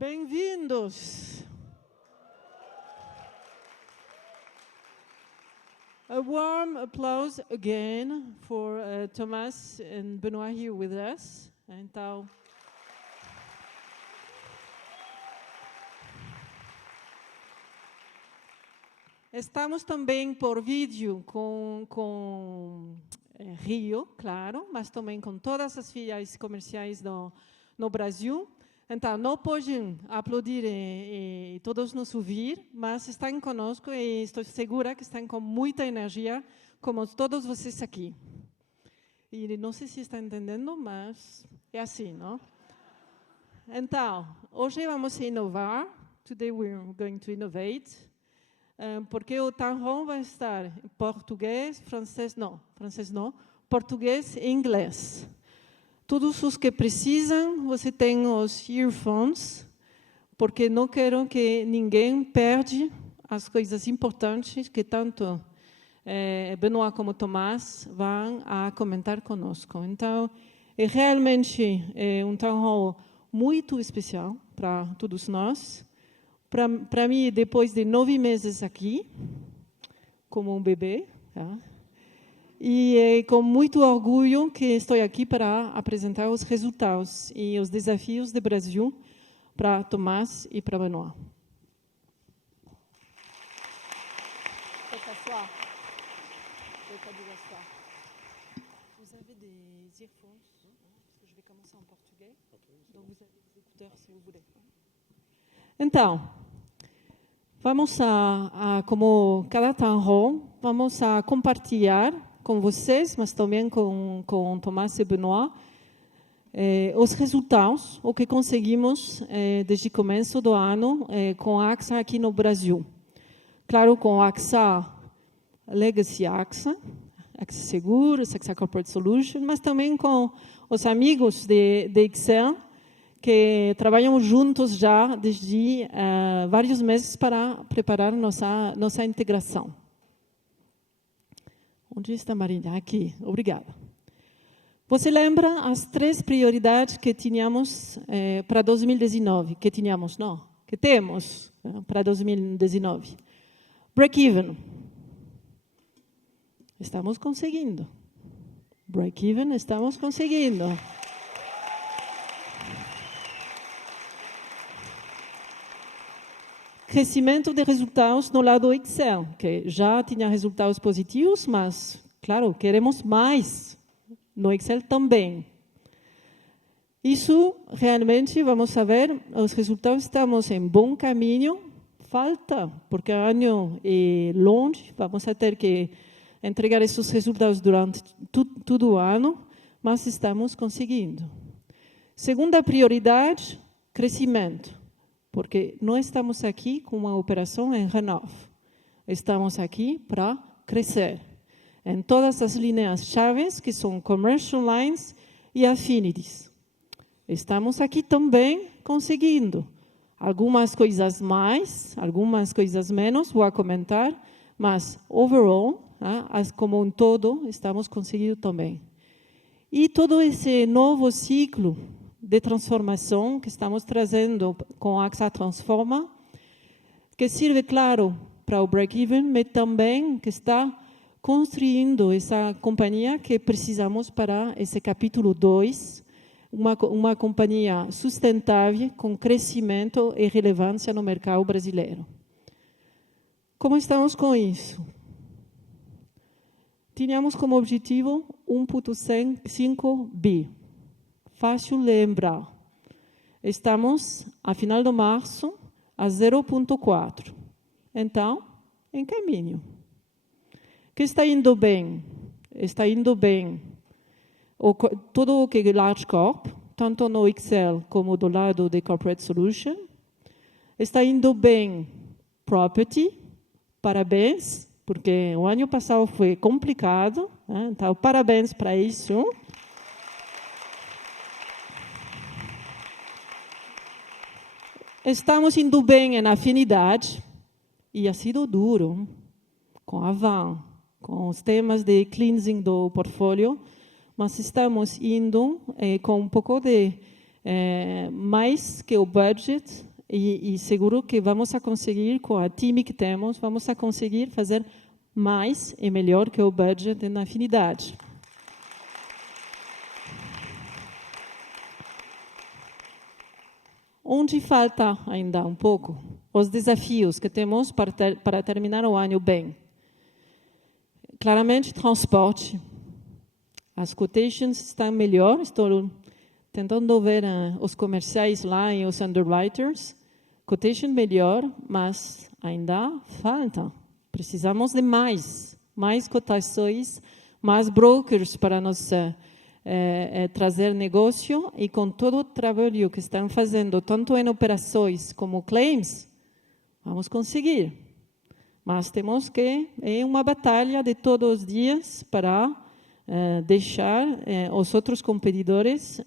Bem-vindos! A warm applause again for Thomas and Benoit here with us. Então, estamos também por vídeo com Rio, claro, mas também com todas as filiais comerciais no Brasil. Então, não podem aplaudir e todos nos ouvir, mas estão conosco e estou segura que estão com muita energia, como todos vocês aqui. E não sei se estão entendendo, mas é assim, não? Então, hoje vamos inovar. Today we're going to innovate. Porque o town hall vai estar em português, francês não, português e inglês. Todos os que precisam, você tem os earphones, porque não quero que ninguém perde as coisas importantes que tanto Benoit como Tomás vão a comentar conosco. Então, é realmente um town hall muito especial para todos nós. Para mim, depois de 9 meses aqui, como um bebê, tá? E é com muito orgulho que estou aqui para apresentar os resultados e os desafios do Brasil para Tomás e para Benoit. Vous avez des earphones? Parce que je vais commencer en portugais. Donc vous avez des écouteurs si vous voulez. Então, vamos como cada town hall, vamos a compartilhar com vocês, mas também com Tomás e Benoit, os resultados, o que conseguimos desde o começo do ano com a AXA aqui no Brasil. Claro, com a AXA, Legacy AXA Seguros, AXA Corporate Solutions, mas também com os amigos de Excel, que trabalham juntos já desde vários meses para preparar nossa integração. Onde está Marília? Aqui, obrigada. Você lembra as 3 prioridades que tínhamos para 2019? Que tínhamos, não? Que temos para 2019. Break-even. Estamos conseguindo. Break-even, estamos conseguindo. Crescimento de resultados no lado Excel, que já tinha resultados positivos, mas, claro, queremos mais no Excel também. Isso, realmente, vamos ver, os resultados estamos em bom caminho. Falta, porque o ano é longe, vamos ter que entregar esses resultados durante todo o ano, mas estamos conseguindo. Segunda prioridade, crescimento. Porque não estamos aqui com uma operação em renove. Estamos aqui para crescer em todas as linhas chaves, que são commercial lines e affinities. Estamos aqui também conseguindo algumas coisas mais, algumas coisas menos, vou comentar, mas overall, como um todo, estamos conseguindo também. E todo esse novo ciclo de transformação que estamos trazendo com a AXA Transforma, que serve, claro, para o break-even, mas também que está construindo essa companhia que precisamos para esse capítulo 2, uma companhia sustentável, com crescimento e relevância no mercado brasileiro. Como estamos com isso? Tínhamos como objetivo 1,5 bi. Fácil lembrar. Estamos, a final de março, a 0,4. Então, em caminho. Que está indo bem? Está indo bem. Tudo o que é Large Corp, tanto no Excel como do lado de Corporate Solution. Está indo bem Property. Parabéns, porque o ano passado foi complicado. Então, parabéns para isso. Estamos indo bem em afinidade, e ha sido duro, com a van, com os temas de cleansing do portfólio, mas estamos indo com um pouco de mais que o budget e seguro que vamos a conseguir, com a time que temos, vamos a conseguir fazer mais e melhor que o budget na afinidade. Onde falta ainda um pouco? Os desafios que temos para terminar o ano bem. Claramente, transporte. As quotations estão melhor. Estou tentando ver os comerciais lá e os underwriters. Quotation melhor, mas ainda falta. Precisamos de mais cotações, mais brokers para nos trazer negócio, e com todo o trabalho que estão fazendo, tanto em operações como claims, vamos conseguir. Mas temos que, é uma batalha de todos os dias para deixar os outros competidores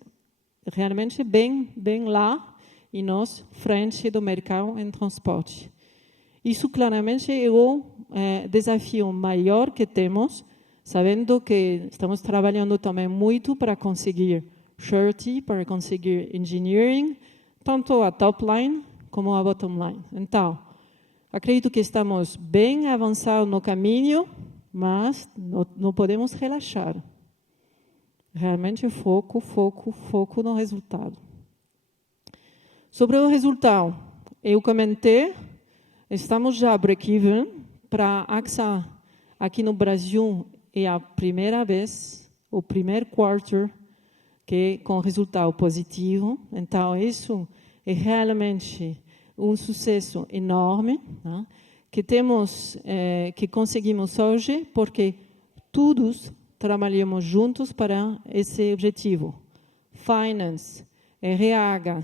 realmente bem lá, e nós, frente do mercado em transporte. Isso claramente é o desafio maior que temos, sabendo que estamos trabalhando também muito para conseguir surety, para conseguir engineering, tanto a top line como a bottom line. Então, acredito que estamos bem avançados no caminho, mas não podemos relaxar. Realmente foco no resultado. Sobre o resultado, eu comentei, estamos já break-even. Para a AXA, aqui no Brasil, é a primeira vez, o primeiro quarter, que com resultado positivo. Então, isso é realmente um sucesso enorme, né? Que conseguimos hoje, porque todos trabalhamos juntos para esse objetivo. Finance, RH,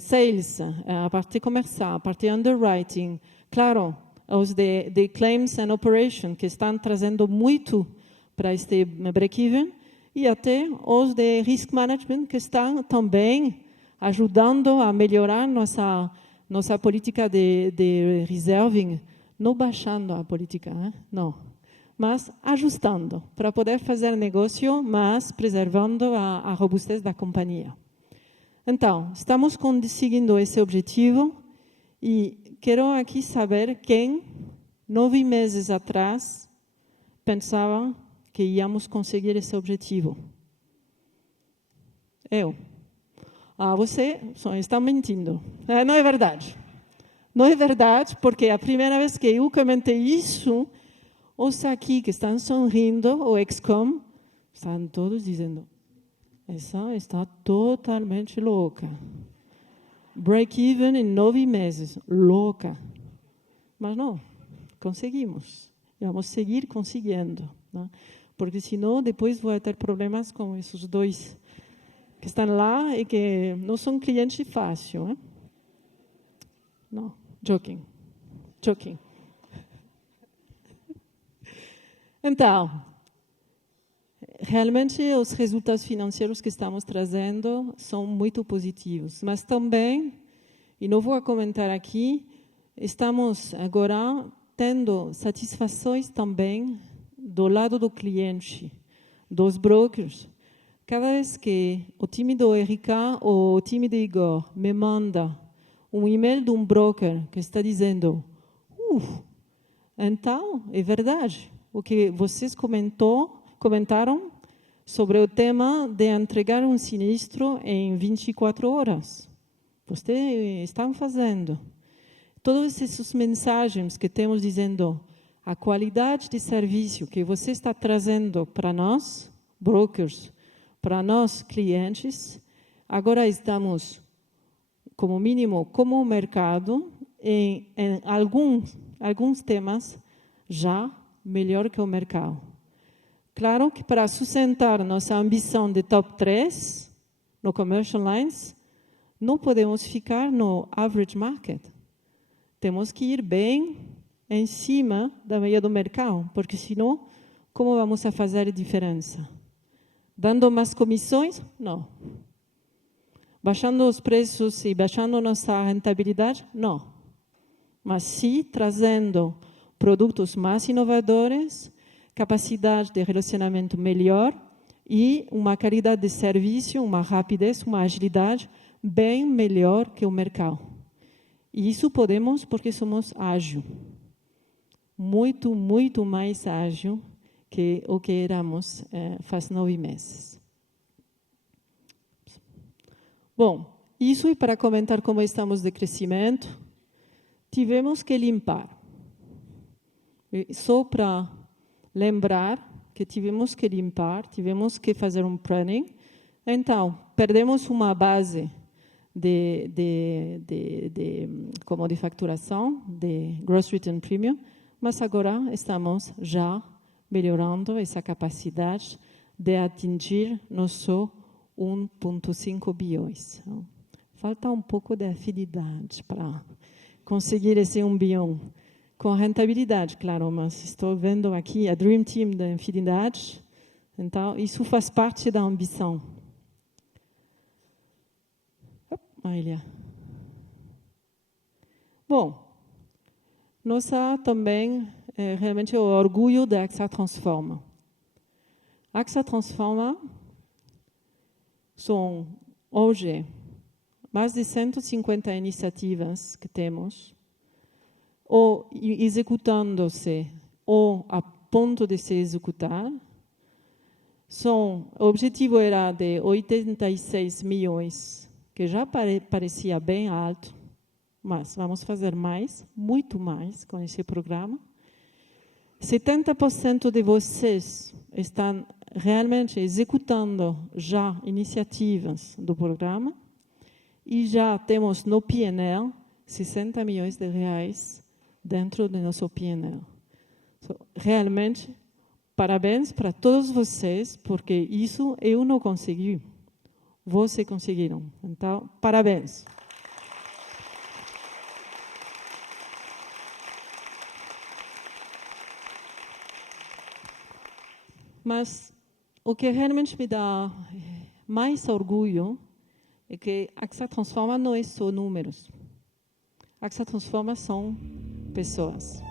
sales, a parte comercial, a parte underwriting, claro, os de claims and operation, que estão trazendo muito para este break-even, e até os de risk management, que estão também ajudando a melhorar nossa política de reserving, não baixando a política, não, mas ajustando, para poder fazer negócio, mas preservando a robustez da companhia. Então, estamos conseguindo esse objetivo, e quero aqui saber quem, 9 meses atrás, pensava que íamos conseguir esse objetivo. Eu. Você só está mentindo. Não é verdade. Não é verdade, porque a primeira vez que eu comentei isso, os aqui que estão sorrindo, o ex-com, estão todos dizendo: essa está totalmente louca. Break-even em 9 meses. Louca. Mas não, conseguimos. E vamos seguir conseguindo, né? Porque senão depois vou ter problemas com esses dois que estão lá e que não são clientes fáceis. Né? Não, joking. Então, realmente os resultados financeiros que estamos trazendo são muito positivos, mas também, e não vou comentar aqui, estamos agora tendo satisfações também do lado do cliente, dos brokers. Cada vez que o time do RK ou o time de Igor me manda um e-mail de um broker que está dizendo: então, é verdade, o que vocês comentaram sobre o tema de entregar um sinistro em 24 horas. Vocês estão fazendo. Todas essas mensagens que temos dizendo a qualidade de serviço que você está trazendo para nós, brokers, para nós, clientes, agora estamos, como mínimo, como mercado, em alguns temas já melhor que o mercado. Claro que para sustentar nossa ambição de top 3 no Commercial Lines, não podemos ficar no average market. Temos que ir bem em cima da média do mercado, porque senão, como vamos a fazer a diferença? Dando mais comissões? Não. Baixando os preços e baixando nossa rentabilidade? Não. Mas sim trazendo produtos mais inovadores, capacidade de relacionamento melhor e uma qualidade de serviço, uma rapidez, uma agilidade bem melhor que o mercado. E isso podemos porque somos ágeis. Muito, muito mais ágil que o que éramos faz 9 meses. Bom, isso e para comentar como estamos de crescimento, tivemos que limpar. E só para lembrar que tivemos que limpar, tivemos que fazer um planning. Então, perdemos uma base como de facturação, de gross written premium, mas agora estamos já melhorando essa capacidade de atingir nosso 1,5 bilhões. Falta um pouco de afinidade para conseguir esse 1 bilhão. Com rentabilidade, claro, mas estou vendo aqui a Dream Team da afinidade, então isso faz parte da ambição. Olha. Bom, nossa também realmente o orgulho da AXA Transforma. AXA Transforma são hoje mais de 150 iniciativas que temos, ou executando-se, ou a ponto de se executar. O objetivo era de 86 milhões, que já parecia bem alto, mas vamos fazer mais, muito mais com esse programa. 70% de vocês estão realmente executando já iniciativas do programa e já temos no P&L 60 milhões de reais dentro do nosso P&L. Realmente, parabéns para todos vocês, porque isso eu não consegui. Vocês conseguiram. Então, parabéns. Mas o que realmente me dá mais orgulho é que a AXA Transforma não é só números. A AXA Transforma são pessoas.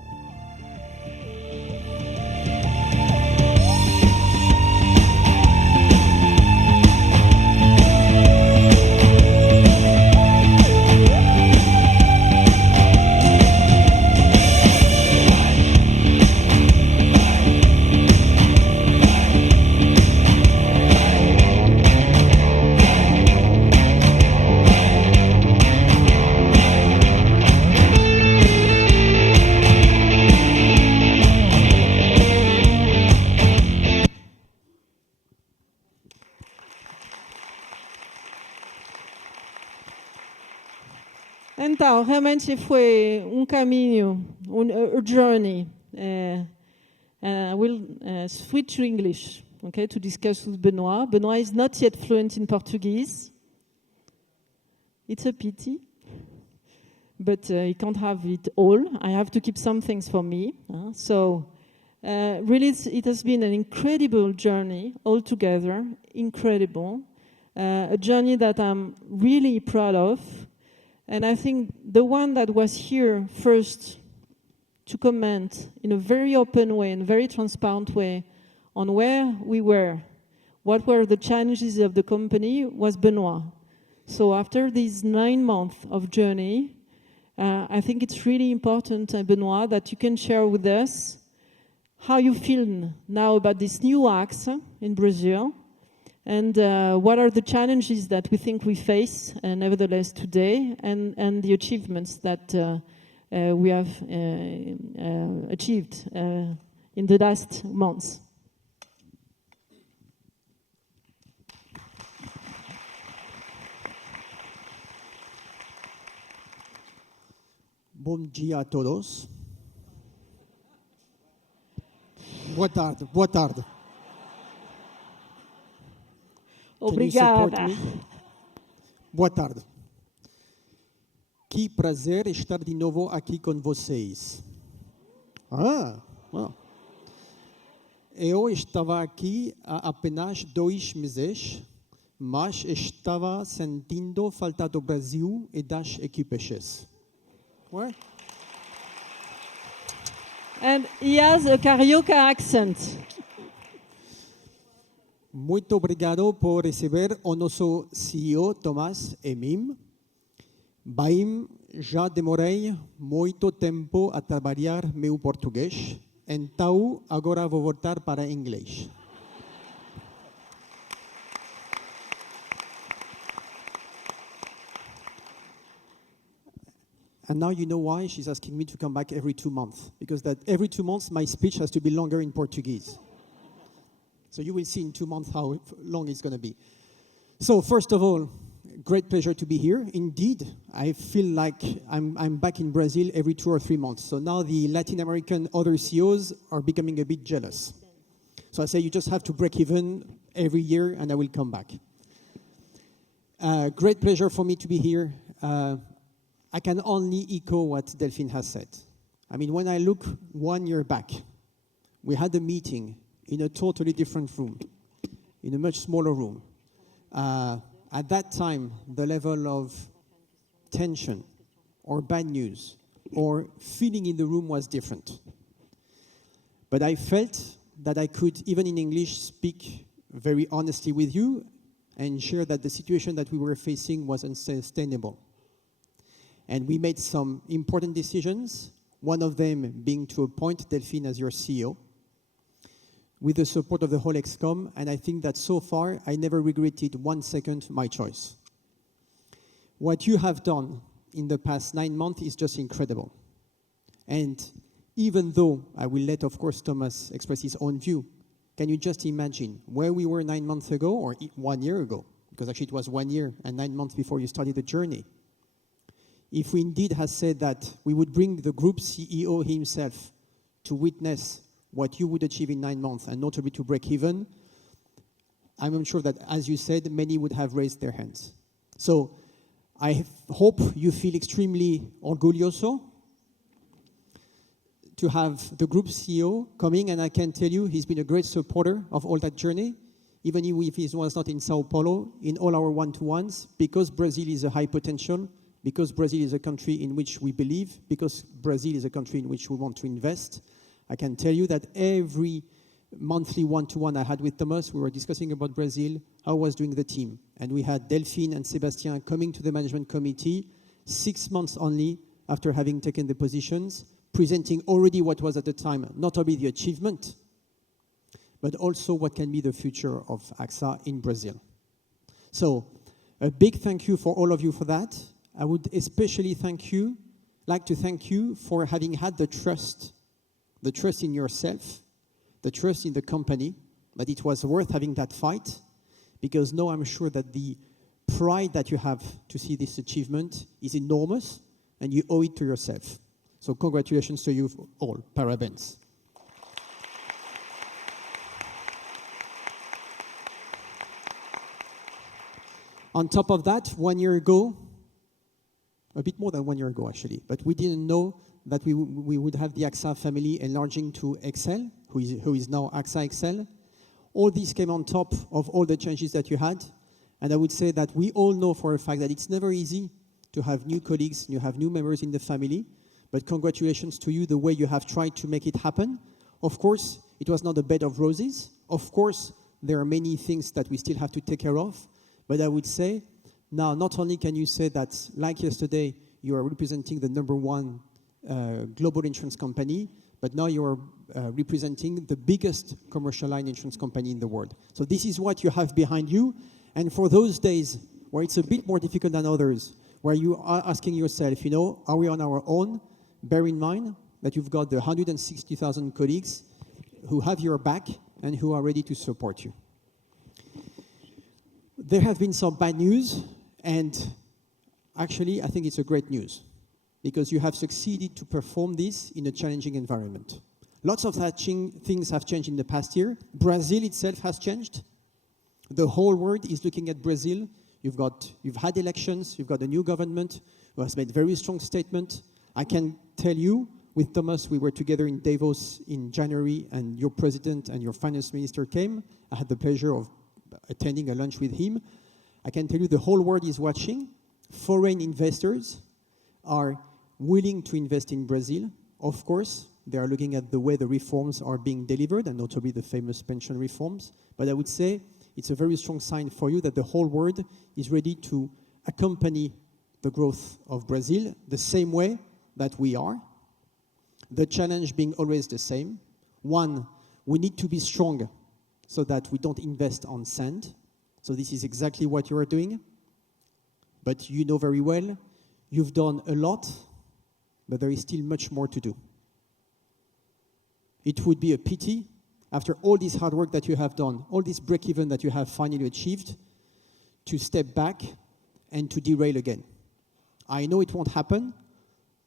Então, realmente foi caminho, a journey. I will switch to English, okay, to discuss with Benoit. Benoit is not yet fluent in Portuguese. It's a pity, but he can't have it all. I have to keep some things for me. Really, it has been an incredible journey altogether, incredible. A journey that I'm really proud of. And I think the one that was here first to comment in a very open way and very transparent way on where we were, what were the challenges of the company, was Benoit. So after these 9 months of journey, I think it's really important, Benoit, that you can share with us how you feel now about this new AXA in Brazil, and what are the challenges that we think we face, nevertheless, today, and the achievements that we have achieved in the last months. Bom dia a todos. Boa tarde, boa tarde. Obrigada. Boa tarde. Que prazer estar de novo aqui com vocês. Eu estava aqui há apenas 2 meses, mas estava sentindo falta do Brasil e das equipes. Ué? And he has a carioca accent. Muito obrigado por receber o nosso CEO, Tomás Emim. Baim, já demorei muito tempo a trabalhar meu português, então agora vou voltar para inglês. And now you know why she's asking me to come back every 2 months, because that every 2 months my speech has to be longer in Portuguese. So you will see in 2 months how long it's going to be. So first of all, great pleasure to be here. Indeed, I feel like I'm back in Brazil every 2 or 3 months. So now the Latin American other CEOs are becoming a bit jealous. So I say you just have to break even every year and I will come back. Great pleasure for me to be here. I can only echo what Delphine has said. I mean, when I look 1 year back, we had a meeting in a totally different room, in a much smaller room. At that time, the level of tension or bad news or feeling in the room was different. But I felt that I could, even in English, speak very honestly with you and share that the situation that we were facing was unsustainable. And we made some important decisions, one of them being to appoint Delphine as your CEO, with the support of the whole ExCom, and I think that so far I never regretted 1 second my choice. What you have done in the past 9 months is just incredible. And even though I will let, of course, Thomas express his own view, can you just imagine where we were 9 months ago or 1 year ago? Because actually it was 1 year and 9 months before you started the journey. If we indeed had said that we would bring the group CEO himself to witness what you would achieve in 9 months and notably to break even, I'm sure that, as you said, many would have raised their hands. So I hope you feel extremely orgulloso to have the group CEO coming, and I can tell you he's been a great supporter of all that journey, even if he was not in Sao Paulo, in all our one-to-ones, because Brazil is a high potential, because Brazil is a country in which we believe, because Brazil is a country in which we want to invest. I can tell you that every monthly one-to-one I had with Thomas, we were discussing about Brazil, how I was doing the team. And we had Delphine and Sébastien coming to the management committee 6 months only after having taken the positions, presenting already what was at the time not only the achievement, but also what can be the future of AXA in Brazil. So a big thank you for all of you for that. I would especially like to thank you for having had the trust in yourself, the trust in the company, that it was worth having that fight, because now I'm sure that the pride that you have to see this achievement is enormous, and you owe it to yourself. So congratulations to you all. Parabéns. On top of that, 1 year ago, a bit more than 1 year ago actually, but we didn't know that we would have the AXA family enlarging to XL, who is now AXA XL. All this came on top of all the changes that you had, and I would say that we all know for a fact that it's never easy to have new colleagues, you have new members in the family, but congratulations to you the way you have tried to make it happen. Of course, it was not a bed of roses. Of course, there are many things that we still have to take care of, but I would say, now not only can you say that, like yesterday, you are representing the #1 global insurance company, but now you're representing the biggest commercial line insurance company in the world. So this is what you have behind you, and for those days where it's a bit more difficult than others, where you are asking yourself, are we on our own? Bear in mind that you've got the 160,000 colleagues who have your back and who are ready to support you. There have been some bad news, and actually I think it's a great news, because you have succeeded to perform this in a challenging environment. Lots of things have changed in the past year. Brazil itself has changed. The whole world is looking at Brazil. You've had elections, you've got a new government who has made very strong statement. I can tell you, with Thomas, we were together in Davos in January, and your president and your finance minister came. I had the pleasure of attending a lunch with him. I can tell you the whole world is watching. Foreign investors are willing to invest in Brazil. Of course, they are looking at the way the reforms are being delivered, and notably the famous pension reforms. But I would say it's a very strong sign for you that the whole world is ready to accompany the growth of Brazil the same way that we are. The challenge being always the same. One, we need to be strong so that we don't invest on sand. So this is exactly what you are doing. But you know very well, you've done a lot, but there is still much more to do. It would be a pity, after all this hard work that you have done, all this break-even that you have finally achieved, to step back and to derail again. I know it won't happen,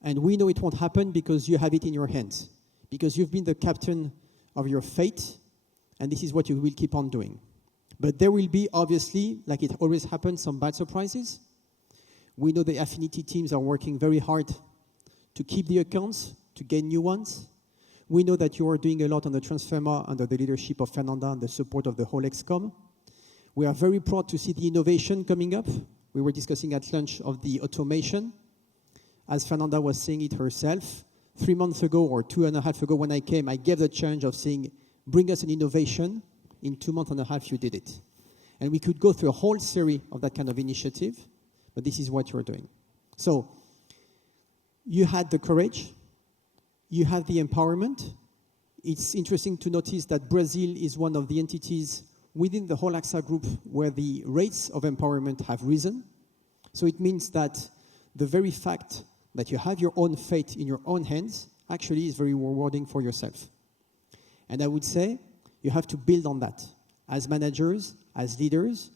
and we know it won't happen because you have it in your hands, because you've been the captain of your fate, and this is what you will keep on doing. But there will be, obviously, like it always happens, some bad surprises. We know the affinity teams are working very hard to keep the accounts, to gain new ones. We know that you are doing a lot on the Transferma under the leadership of Fernanda and the support of the whole ExCom. We are very proud to see the innovation coming up. We were discussing at lunch of the automation. As Fernanda was saying it herself, 3 months ago or 2.5 ago when I came, I gave the challenge of saying, bring us an innovation. In 2.5 months, you did it. And we could go through a whole series of that kind of initiative, but this is what you're doing. So, you had the courage, you have the empowerment. It's interesting to notice that Brazil is one of the entities within the whole AXA group where the rates of empowerment have risen. So it means that the very fact that you have your own fate in your own hands actually is very rewarding for yourself. And I would say you have to build on that. As managers, as leaders,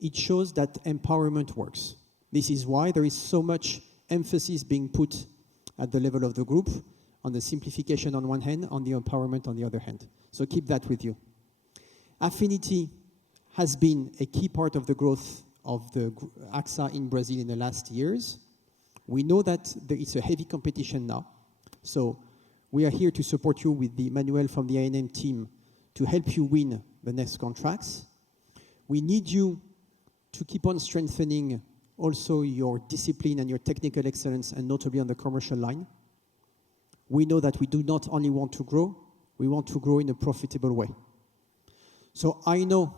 it shows that empowerment works. This is why there is so much emphasis being put at the level of the group on the simplification on one hand, on the empowerment on the other hand. So keep that with you. Affinity has been a key part of the growth of the AXA in Brazil in the last years. We know that it's a heavy competition now. So we are here to support you with the Manuel from the A&M team to help you win the next contracts. We need you to keep on strengthening also your discipline and your technical excellence, and notably on the commercial line. We know that we do not only want to grow, we want to grow in a profitable way. So I know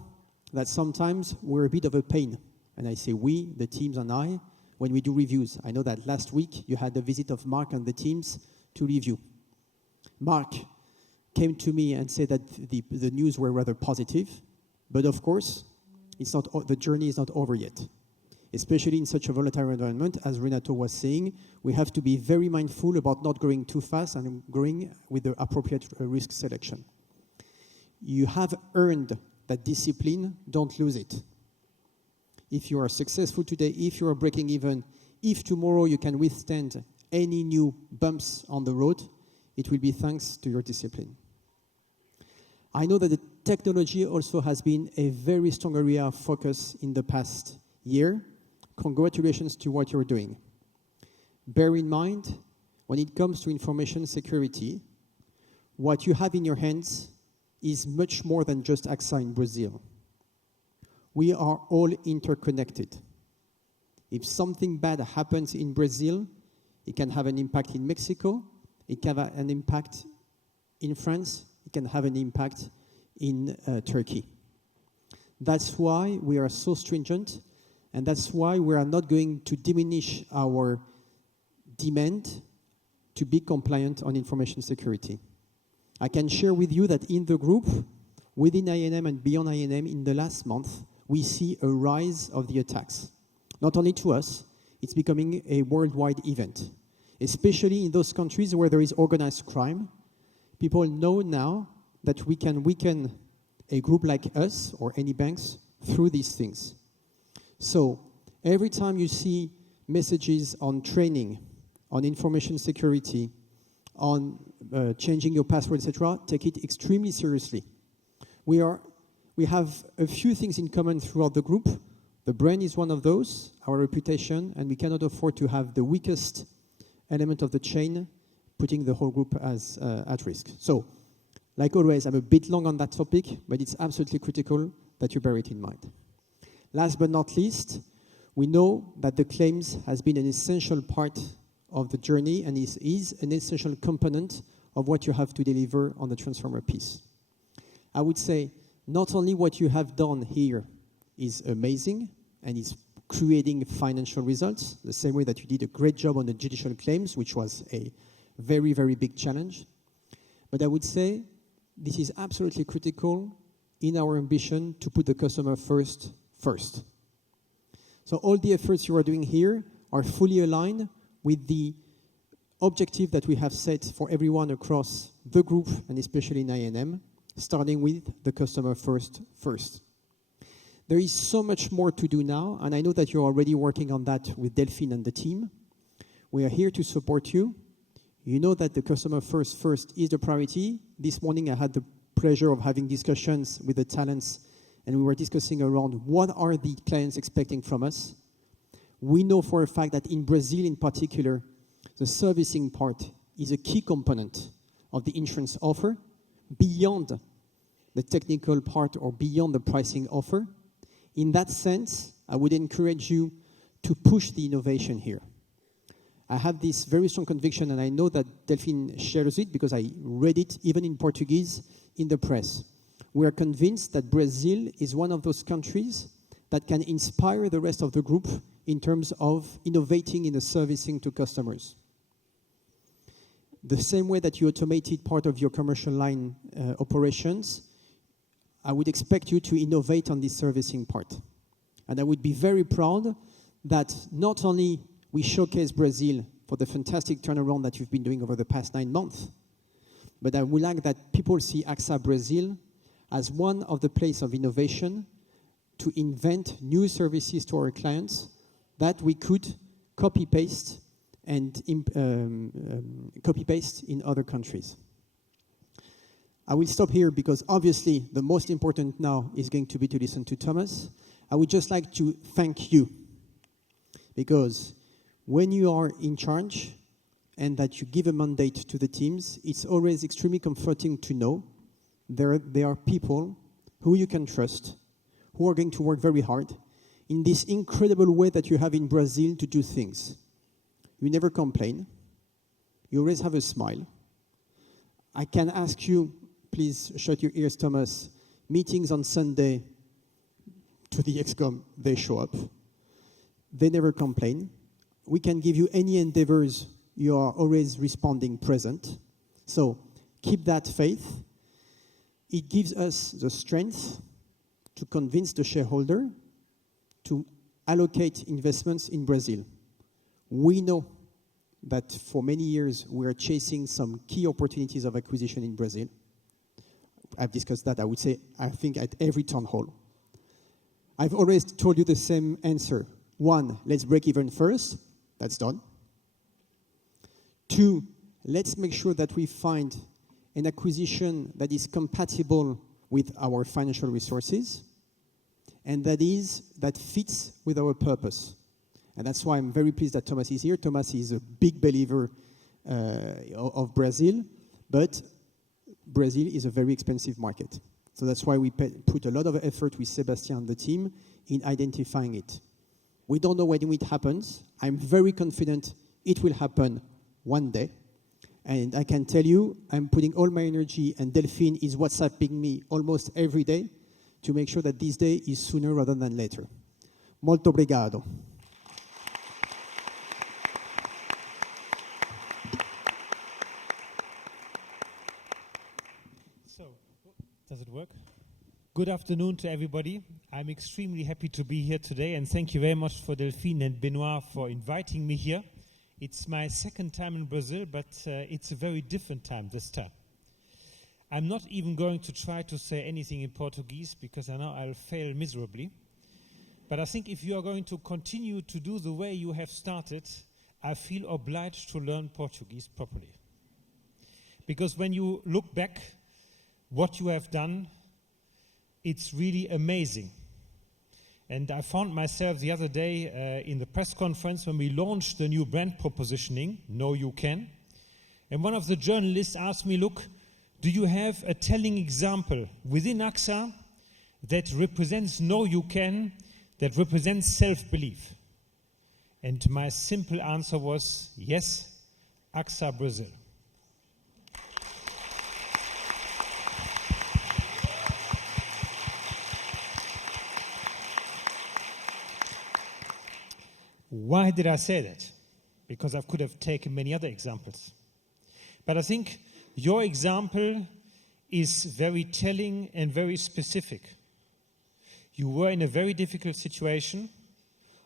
that sometimes we're a bit of a pain, and I say we, the teams and I, when we do reviews. I know that last week you had the visit of Mark and the teams to review. Mark came to me and said that the news were rather positive, but of course, the journey is not over yet. Especially in such a volatile environment, as Renato was saying, we have to be very mindful about not growing too fast and growing with the appropriate risk selection. You have earned that discipline, don't lose it. If you are successful today, if you are breaking even, if tomorrow you can withstand any new bumps on the road, it will be thanks to your discipline. I know that the technology also has been a very strong area of focus in the past year. Congratulations to what you're doing. Bear in mind, when it comes to information security, what you have in your hands is much more than just AXA in Brazil. We are all interconnected. If something bad happens in Brazil, it can have an impact in Mexico, it can have an impact in France, it can have an impact in Turkey. That's why we are so stringent, and that's why we are not going to diminish our demand to be compliant on information security. I can share with you that in the group, within INM and beyond INM, in the last month, we see a rise of the attacks. Not only to us, it's becoming a worldwide event, especially in those countries where there is organized crime. People know now that we can weaken a group like us or any banks through these things. So every time you see messages on training, on information security, on changing your password, etc., take it extremely seriously. We have a few things in common throughout the group. The brand is one of those, our reputation, and we cannot afford to have the weakest element of the chain putting the whole group as at risk. So, like always, I'm a bit long on that topic, but it's absolutely critical that you bear it in mind. Last but not least, we know that the claims has been an essential part of the journey and is an essential component of what you have to deliver on the transformer piece. I would say not only what you have done here is amazing and is creating financial results, the same way that you did a great job on the judicial claims, which was a very, very big challenge. But I would say this is absolutely critical in our ambition to put the customer first. So all the efforts you are doing here are fully aligned with the objective that we have set for everyone across the group, and especially in I&M, starting with the customer first. There is so much more to do now, and I know that you're already working on that with Delphine and the team. We are here to support you. You know that the customer first is the priority. This morning I had the pleasure of having discussions with the talents, and we were discussing around what are the clients expecting from us. We know for a fact that in Brazil in particular, the servicing part is a key component of the insurance offer, beyond the technical part or beyond the pricing offer. In that sense, I would encourage you to push the innovation here. I have this very strong conviction, and I know that Delphine shares it because I read it even in Portuguese in the press. We are convinced that Brazil is one of those countries that can inspire the rest of the group in terms of innovating in the servicing to customers. The same way that you automated part of your commercial line operations, I would expect you to innovate on this servicing part. And I would be very proud that not only we showcase Brazil for the fantastic turnaround that you've been doing over the past 9 months, but I would like that people see AXA Brazil as one of the places of innovation to invent new services to our clients that we could copy-paste and copy-paste in other countries. I will stop here because obviously the most important now is going to be to listen to Thomas. I would just like to thank you, because when you are in charge and that you give a mandate to the teams, it's always extremely comforting to know there are people who you can trust, who are going to work very hard in this incredible way that you have in Brazil to do things. You never complain. You always have a smile. I can ask you, please shut your ears, Thomas, meetings on Sunday to the ExCom, they show up. They never complain. We can give you any endeavors, you are always responding present. So keep that faith. It gives us the strength to convince the shareholder to allocate investments in Brazil. We know that for many years we are chasing some key opportunities of acquisition in Brazil. I've discussed that, I think, at every town hall. I've always told you the same answer. 1, let's break even first. That's done. 2, let's make sure that we find an acquisition that is compatible with our financial resources and that fits with our purpose. And that's why I'm very pleased that Thomas is here. Thomas is a big believer of Brazil, but Brazil is a very expensive market. So that's why we put a lot of effort with Sebastian and the team in identifying it. We don't know when it happens. I'm very confident it will happen one day. And I can tell you, I'm putting all my energy, and Delphine is WhatsApping me almost every day to make sure that this day is sooner rather than later. Molto obrigado. So, does it work? Good afternoon to everybody. I'm extremely happy to be here today, and thank you very much for Delphine and Benoit for inviting me here. It's my second time in Brazil, but it's a very different time this time. I'm not even going to try to say anything in Portuguese because I know I'll fail miserably. But I think if you are going to continue to do the way you have started, I feel obliged to learn Portuguese properly. Because when you look back, what you have done, it's really amazing. And I found myself the other day in the press conference when we launched the new brand propositioning, Know You Can. And one of the journalists asked me, look, do you have a telling example within AXA that represents Know You Can, that represents self-belief? And my simple answer was, yes, AXA Brazil. Why did I say that? Because I could have taken many other examples. But I think your example is very telling and very specific. You were in a very difficult situation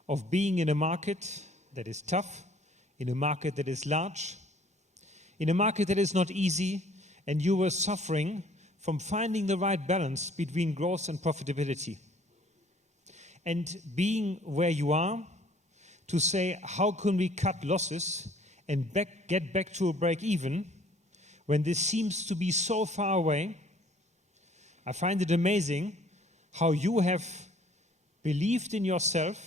of being in a market that is tough, in a market that is large, in a market that is not easy, and you were suffering from finding the right balance between growth and profitability. And being where you are, to say, how can we cut losses and get back to a break even when this seems to be so far away? I find it amazing how you have believed in yourself,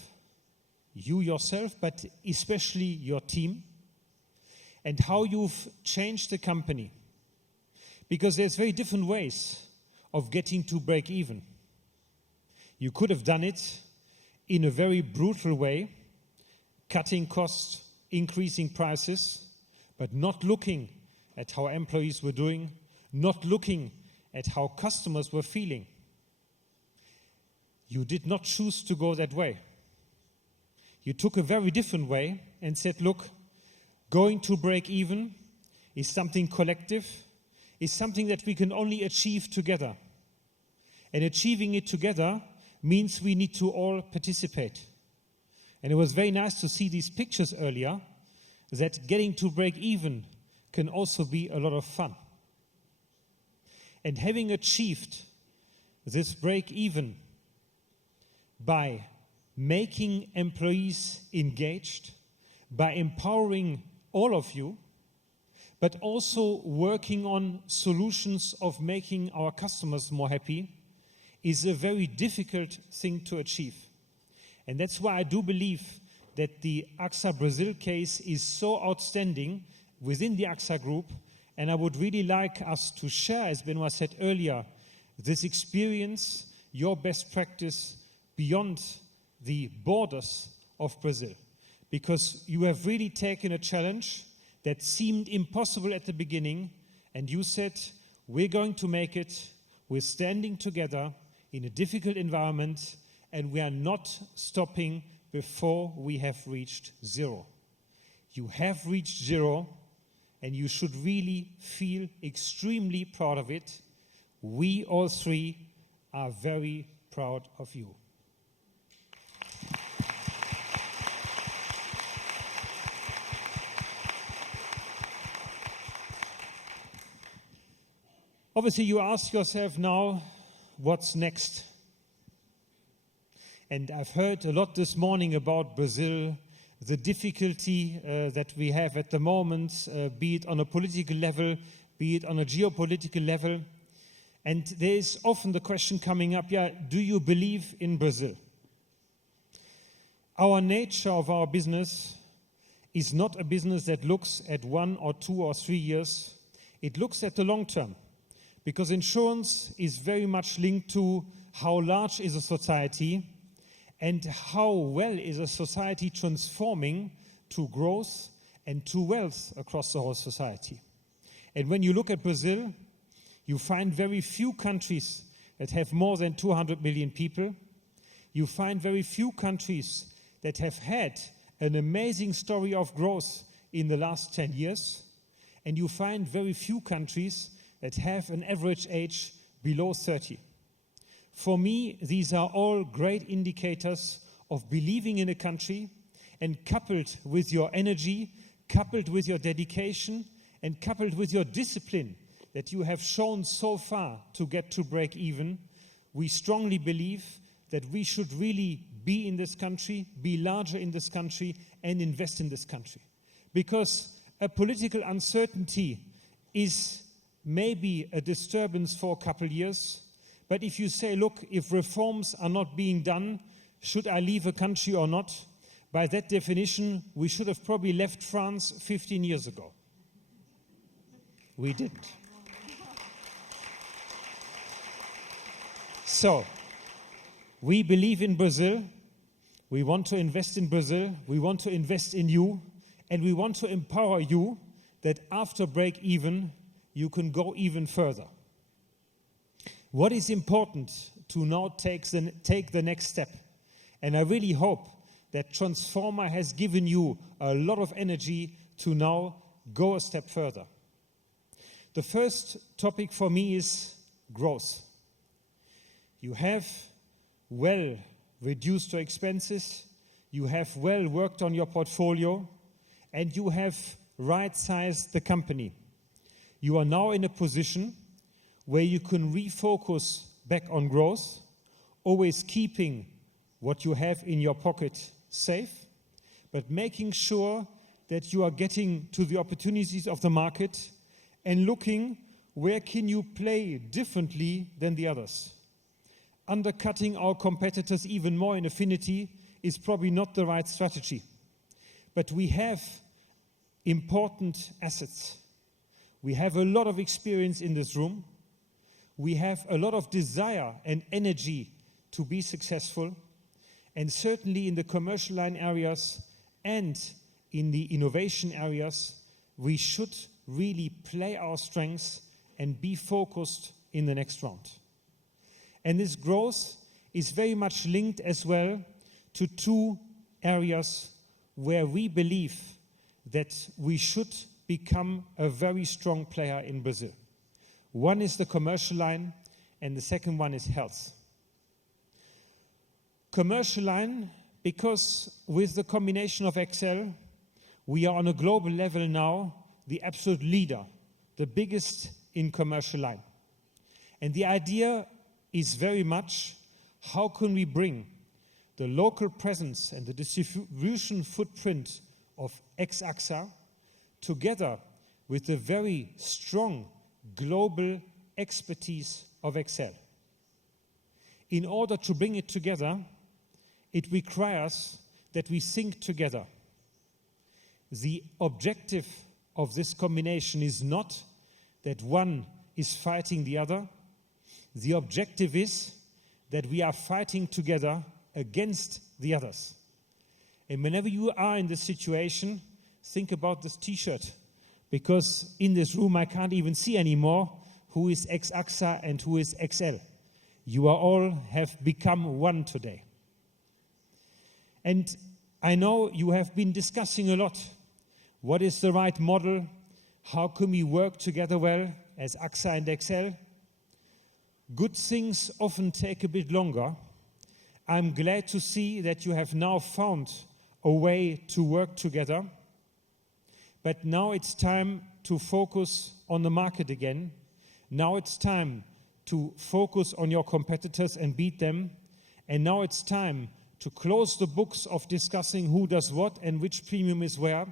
you yourself, but especially your team, and how you've changed the company. Because there's very different ways of getting to break even. You could have done it in a very brutal way, cutting costs, increasing prices, but not looking at how employees were doing, not looking at how customers were feeling. You did not choose to go that way. You took a very different way and said, look, going to break even is something collective, is something that we can only achieve together. And achieving it together means we need to all participate. And it was very nice to see these pictures earlier, that getting to break even can also be a lot of fun. And having achieved this break even by making employees engaged, by empowering all of you, but also working on solutions of making our customers more happy, is a very difficult thing to achieve. And that's why I do believe that the AXA Brazil case is so outstanding within the AXA group, and I would really like us to share, as Benoit said earlier, this experience, your best practice beyond the borders of Brazil. Because you have really taken a challenge that seemed impossible at the beginning, and you said, we're going to make it, we're standing together in a difficult environment, and we are not stopping before we have reached zero. You have reached zero, and you should really feel extremely proud of it. We all three are very proud of you. Obviously, you ask yourself now, what's next? And I've heard a lot this morning about Brazil, the difficulty that we have at the moment, be it on a political level, be it on a geopolitical level. And there is often the question coming up, do you believe in Brazil? Our nature of our business is not a business that looks at 1 or 2 or 3 years. It looks at the long term. Because insurance is very much linked to how large is a society and how well is a society transforming to growth and to wealth across the whole society. And when you look at Brazil, you find very few countries that have more than 200 million people. You find very few countries that have had an amazing story of growth in the last 10 years. And you find very few countries that have an average age below 30. For me, these are all great indicators of believing in a country, and coupled with your energy, coupled with your dedication, and coupled with your discipline that you have shown so far to get to break even, we strongly believe that we should really be in this country, be larger in this country, and invest in this country. Because a political uncertainty is maybe a disturbance for a couple of years, but if you say, look, if reforms are not being done, should I leave a country or not? By that definition, we should have probably left France 15 years ago. We didn't. So, we believe in Brazil, we want to invest in Brazil, we want to invest in you, and we want to empower you that after break even, you can go even further. What is important to now take the next step? And I really hope that transformer has given you a lot of energy to now go a step further. The first topic for me is growth. You have well reduced your expenses, you have well worked on your portfolio, and you have right-sized the company. You are now in a position where you can refocus back on growth, always keeping what you have in your pocket safe, but making sure that you are getting to the opportunities of the market and looking where can you play differently than the others. Undercutting our competitors even more in affinity is probably not the right strategy. But we have important assets. We have a lot of experience in this room. We have a lot of desire and energy to be successful. And certainly in the commercial line areas and in the innovation areas, we should really play our strengths and be focused in the next round. And this growth is very much linked as well to two areas where we believe that we should become a very strong player in Brazil. One is the commercial line, and the second one is health. Commercial line, because with the combination of AXA, we are on a global level now the absolute leader, the biggest in commercial line. And the idea is very much how can we bring the local presence and the distribution footprint of AXA together with the very strong global expertise of AXA. In order to bring it together, it requires that we think together. The objective of this combination is not that one is fighting the other. The objective is that we are fighting together against the others. And whenever you are in this situation, think about this T-shirt, because in this room I can't even see anymore who is ex-AXA and who is XL. You are all have become one today. And I know you have been discussing a lot. What is the right model? How can we work together well as AXA and XL? Good things often take a bit longer. I'm glad to see that you have now found a way to work together. But now it's time to focus on the market again. Now it's time to focus on your competitors and beat them. And now it's time to close the books of discussing who does what and which premium is where,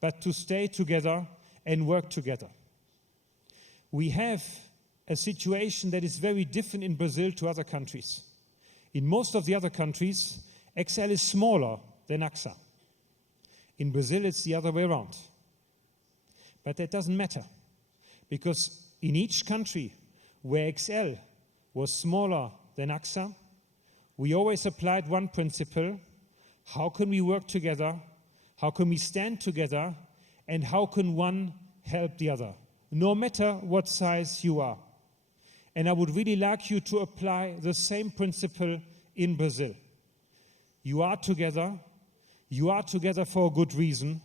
but to stay together and work together. We have a situation that is very different in Brazil to other countries. In most of the other countries, XL is smaller than AXA. In Brazil, it's the other way around. But that doesn't matter, because in each country where XL was smaller than AXA, we always applied one principle: how can we work together, how can we stand together, and how can one help the other, no matter what size you are. And I would really like you to apply the same principle in Brazil. You are together for a good reason,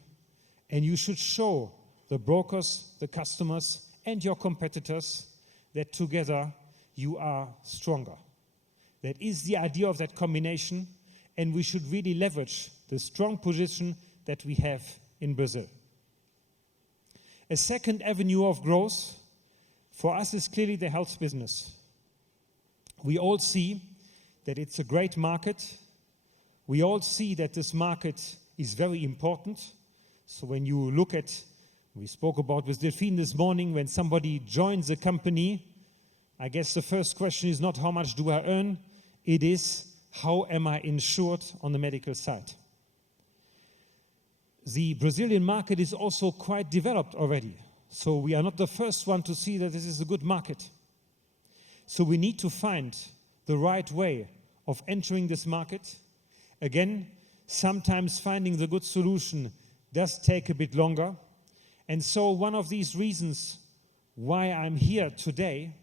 and you should show the brokers, the customers, and your competitors that together you are stronger. That is the idea of that combination, and we should really leverage the strong position that we have in Brazil. A second avenue of growth for us is clearly the health business. We all see that it's a great market. We all see that this market is very important. So when you look at, we spoke about with Delphine this morning, when somebody joins a company, I guess the first question is not how much do I earn, it is how am I insured on the medical side. The Brazilian market is also quite developed already. So we are not the first one to see that this is a good market. So we need to find the right way of entering this market. Again, sometimes finding the good solution does take a bit longer. And so one of these reasons why I'm here today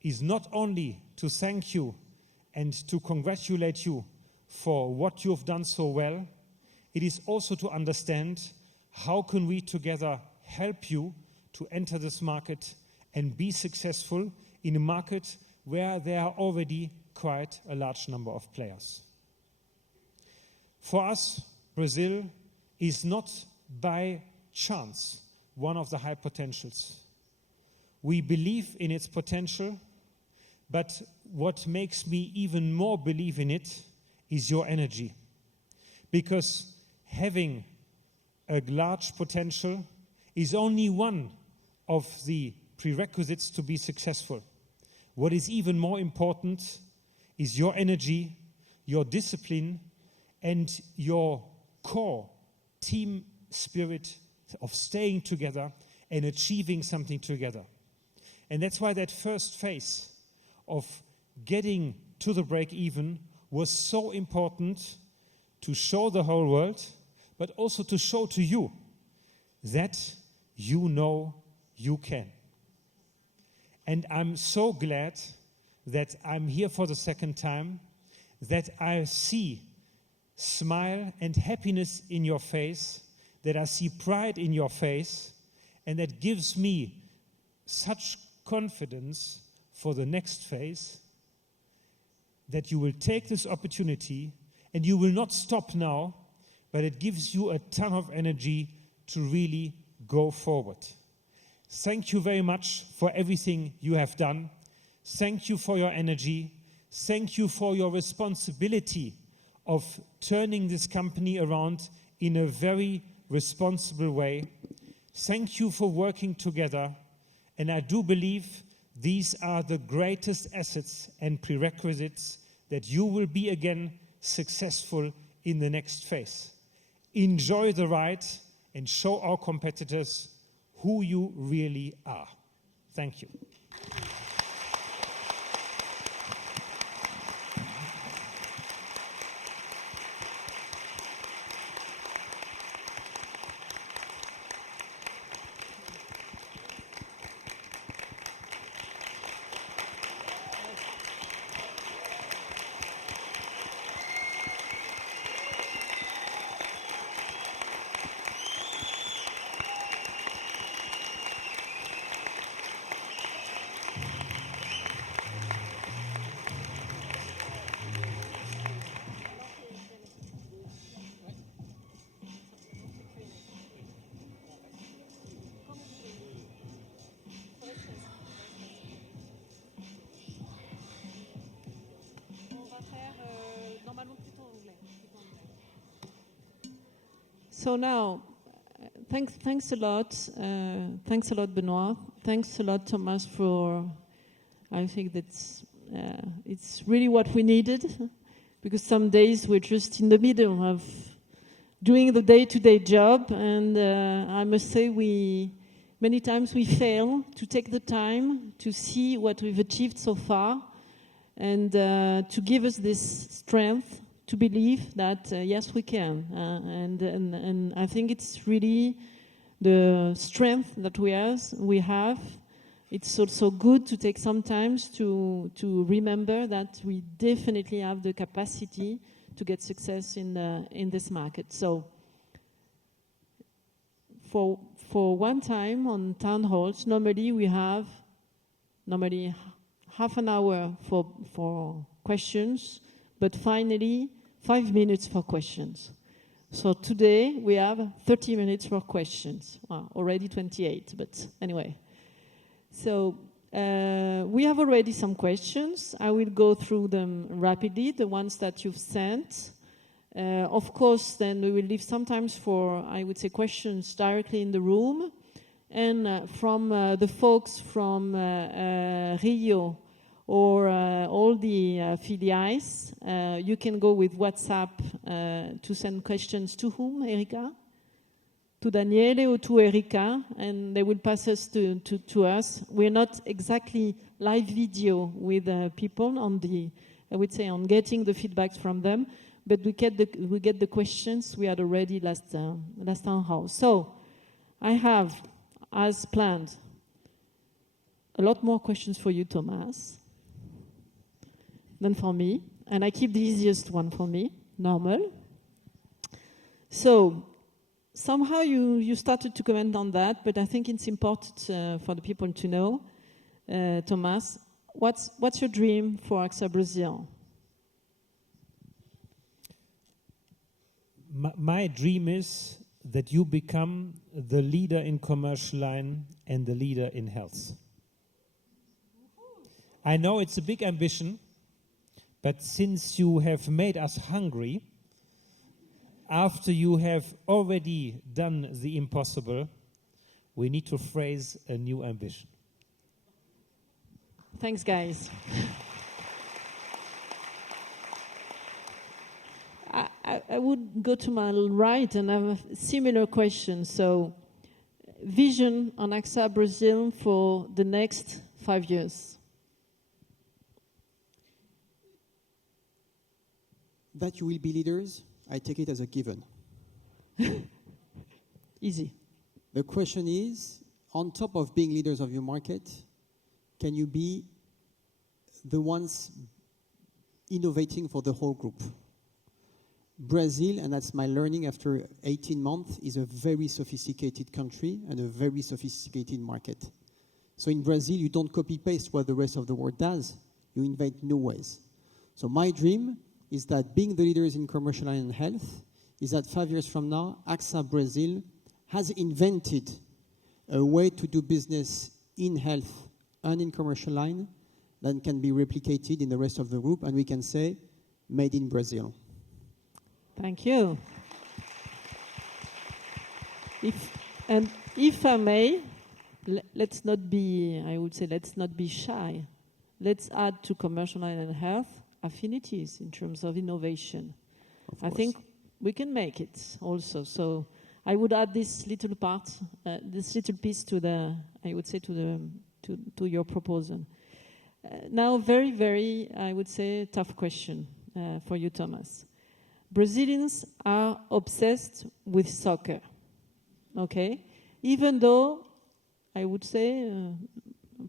is not only to thank you and to congratulate you for what you have done so well. It is also to understand how can we together help you to enter this market and be successful in a market where there are already quite a large number of players. For us, Brazil is not by chance one of the high potentials. We believe in its potential, but what makes me even more believe in it is your energy. Because having a large potential is only one of the prerequisites to be successful. What is even more important is your energy, your discipline, and your core team spirit of staying together and achieving something together. And that's why that first phase of getting to the break even was so important to show the whole world, but also to show to you that you know you can. And I'm so glad that I'm here for the second time, that I see smile and happiness in your face, that I see pride in your face, and that gives me such confidence for the next phase, that you will take this opportunity and you will not stop now, but it gives you a ton of energy to really go forward. Thank you very much for everything you have done. Thank you for your energy. Thank you for your responsibility of turning this company around in a very responsible way. Thank you for working together. And I do believe these are the greatest assets and prerequisites that you will be again successful in the next phase. Enjoy the ride and show our competitors who you really are. Thank you. So now, thanks a lot. Thanks a lot, Benoit. Thanks a lot, Thomas, for, I think that's, it's really what we needed, because some days we're just in the middle of doing the day-to-day job, and I must say many times we fail to take the time to see what we've achieved so far, and to give us this strength to believe that yes, we can, and I think it's really the strength that we have. It's also good to take some time to remember that we definitely have the capacity to get success in this market. So for one time on town halls, normally we have half an hour for questions, but finally 5 minutes for questions. So today we have 30 minutes for questions. Well, already 28, but anyway. So we have already some questions. I will go through them rapidly, the ones that you've sent. Of course, then we will leave sometimes for, I would say, questions directly in the room. And from the folks from Rio, or all the filiales, you can go with WhatsApp to send questions to whom, Erika? To Daniele or to Erika, and they will pass us to us. We're not exactly live video with people on the, I would say, on getting the feedback from them, but we get the questions we had already last town hall. So I have, as planned, a lot more questions for you, Thomas, than for me, and I keep the easiest one for me. normal. So somehow you started to comment on that, but I think it's important for the people to know, Thomas, what's your dream for AXA Brazil? My dream is that you become the leader in commercial line and the leader in health. I know it's a big ambition, but since you have made us hungry, after you have already done the impossible, we need to phrase a new ambition. Thanks, guys. I would go to my right and have a similar question. So, vision on AXA Brazil for the next 5 years. That you will be leaders, I take it as a given. Easy. The question is, on top of being leaders of your market, can you be the ones innovating for the whole group? Brazil, and that's my learning after 18 months, is a very sophisticated country and a very sophisticated market. So in Brazil, you don't copy-paste what the rest of the world does. You invent new ways. So my dream is that being the leaders in commercial line and health is that 5 years from now, AXA Brazil has invented a way to do business in health and in commercial line that can be replicated in the rest of the group, and we can say, made in Brazil. Thank you. If I may, let's not be shy. Let's add to commercial line and health affinities in terms of innovation. I think we can make it also. So I would add this little part, this little piece to your proposal. Now, very, very, I would say, tough question for you, Thomas. Brazilians are obsessed with soccer, okay? Even though, I would say,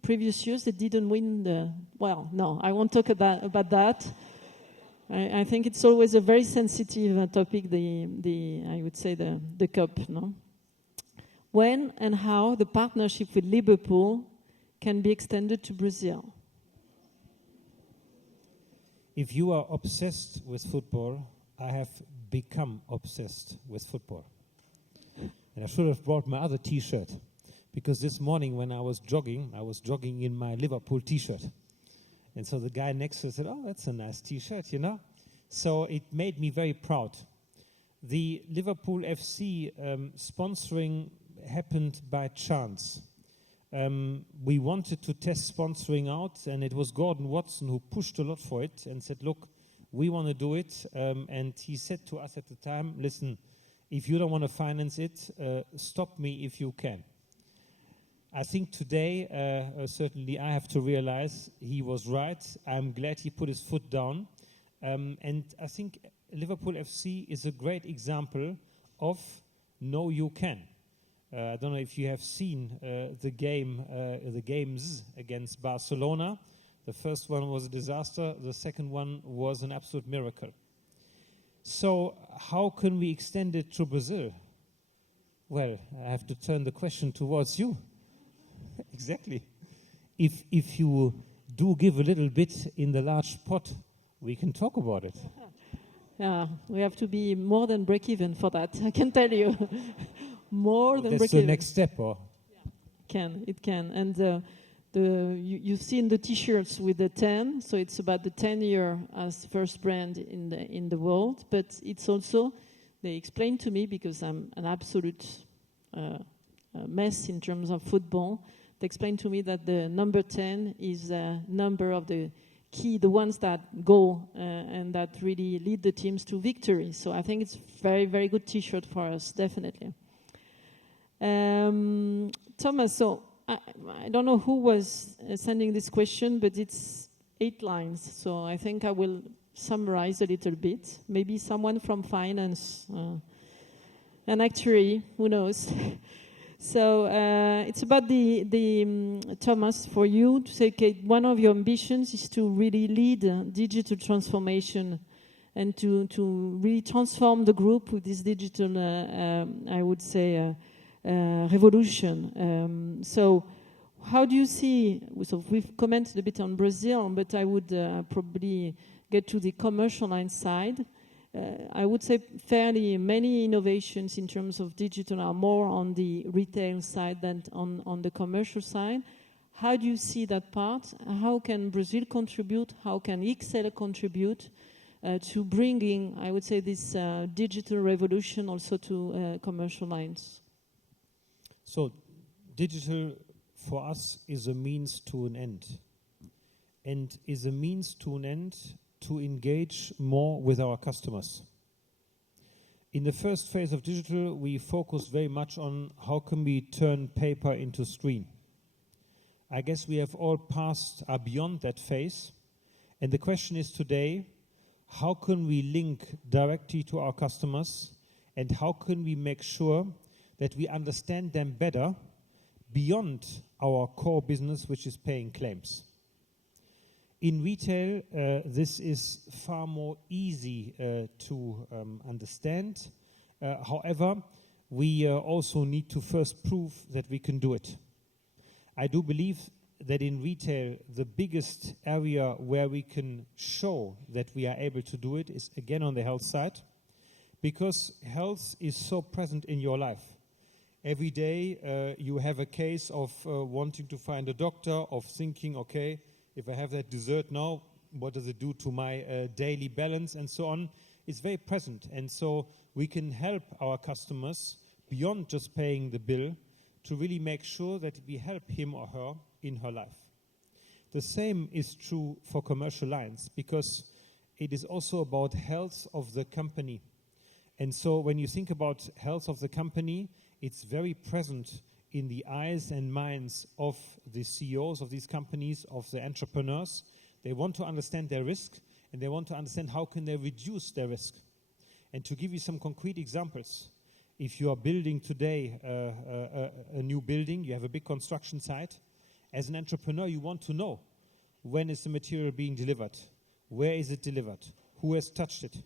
previous years they didn't win I won't talk about that. I think it's always a very sensitive topic, the cup, no? When and how the partnership with Liverpool can be extended to Brazil? If you are obsessed with football, I have become obsessed with football. And I should have brought my other T-shirt, because this morning when I was jogging in my Liverpool T-shirt. And so the guy next to me said, "Oh, that's a nice T-shirt, you know?" So it made me very proud. The Liverpool FC sponsoring happened by chance. We wanted to test sponsoring out, and it was Gordon Watson who pushed a lot for it and said, "Look, we want to do it." And he said to us at the time, "Listen, if you don't want to finance it, stop me if you can." I think today, certainly I have to realize he was right. I'm glad he put his foot down. And I think Liverpool FC is a great example of no, you can. I don't know if you have seen the games against Barcelona. The first one was a disaster. The second one was an absolute miracle. So how can we extend it to Brazil? Well, I have to turn the question towards you. Exactly. If you do give a little bit in the large pot, we can talk about it. Yeah, we have to be more than break even for that. I can tell you, more than break even. That's the next step, or? It can, and you've seen the T-shirts with the 10, so it's about the 10 year as first brand in the world. But it's also, they explained to me, because I'm an absolute mess in terms of football. They explained to me that the number 10 is a number of the ones that go and that really lead the teams to victory. So I think it's very, very good T-shirt for us, definitely. Thomas, so I don't know who was sending this question, but it's 8 lines. So I think I will summarize a little bit. Maybe someone from finance, an actuary, who knows. So it's about Thomas, for you to say, okay, one of your ambitions is to really lead digital transformation and to really transform the group with this digital, I would say, revolution. So how do you see, so we've commented a bit on Brazil, but I would probably get to the commercial line side. I would say fairly many innovations in terms of digital are more on the retail side than on the commercial side. How do you see that part? How can Brazil contribute? How can AXA contribute to bringing, I would say, this digital revolution also to commercial lines? So digital for us is a means to an end, and is a means to an end to engage more with our customers. In the first phase of digital, we focused very much on how can we turn paper into screen. I guess we have all are beyond that phase, and the question is today, how can we link directly to our customers, and how can we make sure that we understand them better beyond our core business, which is paying claims. In retail, this is far more easy to understand. However, we also need to first prove that we can do it. I do believe that in retail, the biggest area where we can show that we are able to do it is again on the health side, because health is so present in your life. Every day you have a case of wanting to find a doctor, of thinking, okay, if I have that dessert now, what does it do to my daily balance and so on? It's very present. And so we can help our customers beyond just paying the bill to really make sure that we help him or her in her life. The same is true for commercial lines, because it is also about health of the company. And so when you think about health of the company, it's very present in the eyes and minds of the CEOs of these companies, of the entrepreneurs. They want to understand their risk, and they want to understand how can they reduce their risk. And to give you some concrete examples, if you are building today a new building, you have a big construction site, as an entrepreneur you want to know when is the material being delivered, where is it delivered, who has touched it.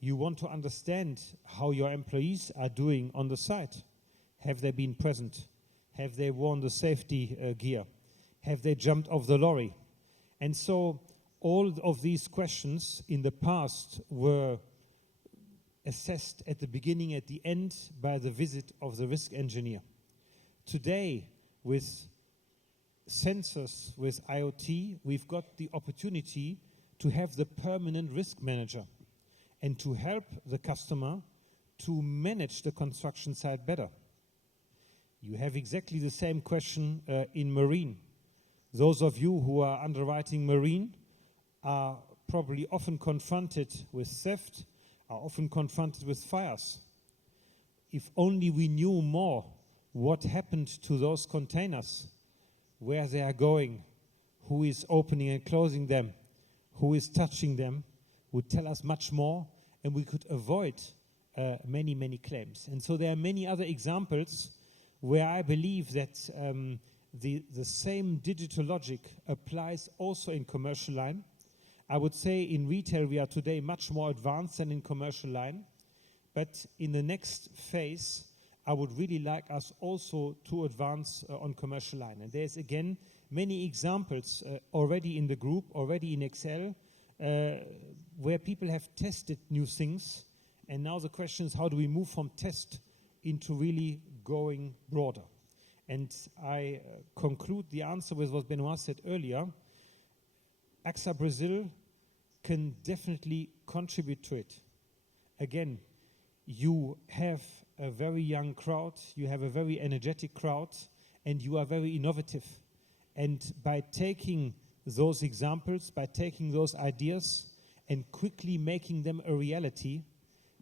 You want to understand how your employees are doing on the site. Have they been present? Have they worn the safety gear? Have they jumped off the lorry? And so all of these questions in the past were assessed at the beginning, at the end, by the visit of the risk engineer. Today, with sensors, with IoT, we've got the opportunity to have the permanent risk manager and to help the customer to manage the construction site better. You have exactly the same question in marine. Those of you who are underwriting marine are probably often confronted with theft, are often confronted with fires. If only we knew more what happened to those containers, where they are going, who is opening and closing them, who is touching them, would tell us much more, and we could avoid many, many claims. And so there are many other examples where I believe that the same digital logic applies also in commercial line. I would say in retail we are today much more advanced than in commercial line, but in the next phase I would really like us also to advance on commercial line. And there's again many examples already in the group, already in Excel, where people have tested new things, and now the question is how do we move from test into really going broader. And I conclude the answer with what Benoit said earlier. AXA Brazil can definitely contribute to it. Again, you have a very young crowd, you have a very energetic crowd, and you are very innovative. And by taking those examples, by taking those ideas and quickly making them a reality,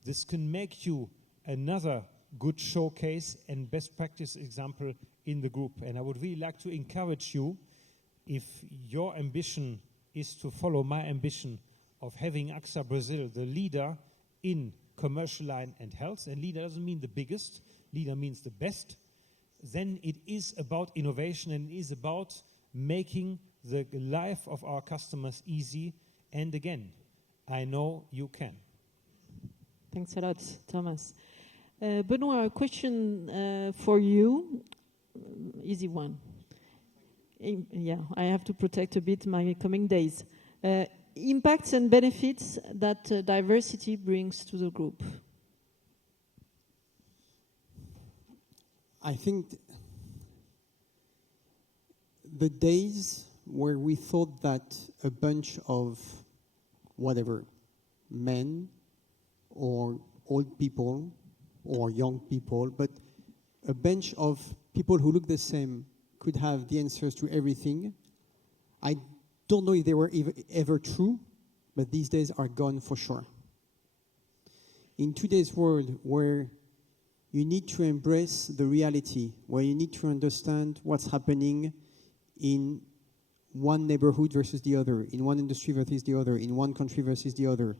this can make you another good showcase and best practice example in the group. And I would really like to encourage you, if your ambition is to follow my ambition of having AXA Brazil the leader in commercial line and health, and leader doesn't mean the biggest, leader means the best, then it is about innovation and it is about making the life of our customers easy. And again, I know you can. Thanks a lot, Thomas. Benoit, a question for you. Easy one. Yeah, I have to protect a bit my coming days. Impacts and benefits that diversity brings to the group. I think the days where we thought that a bunch of whatever, men or old people or young people, but a bunch of people who look the same could have the answers to everything. I don't know if they were ever true, but these days are gone for sure. In today's world where you need to embrace the reality, where you need to understand what's happening in one neighborhood versus the other, in one industry versus the other, in one country versus the other,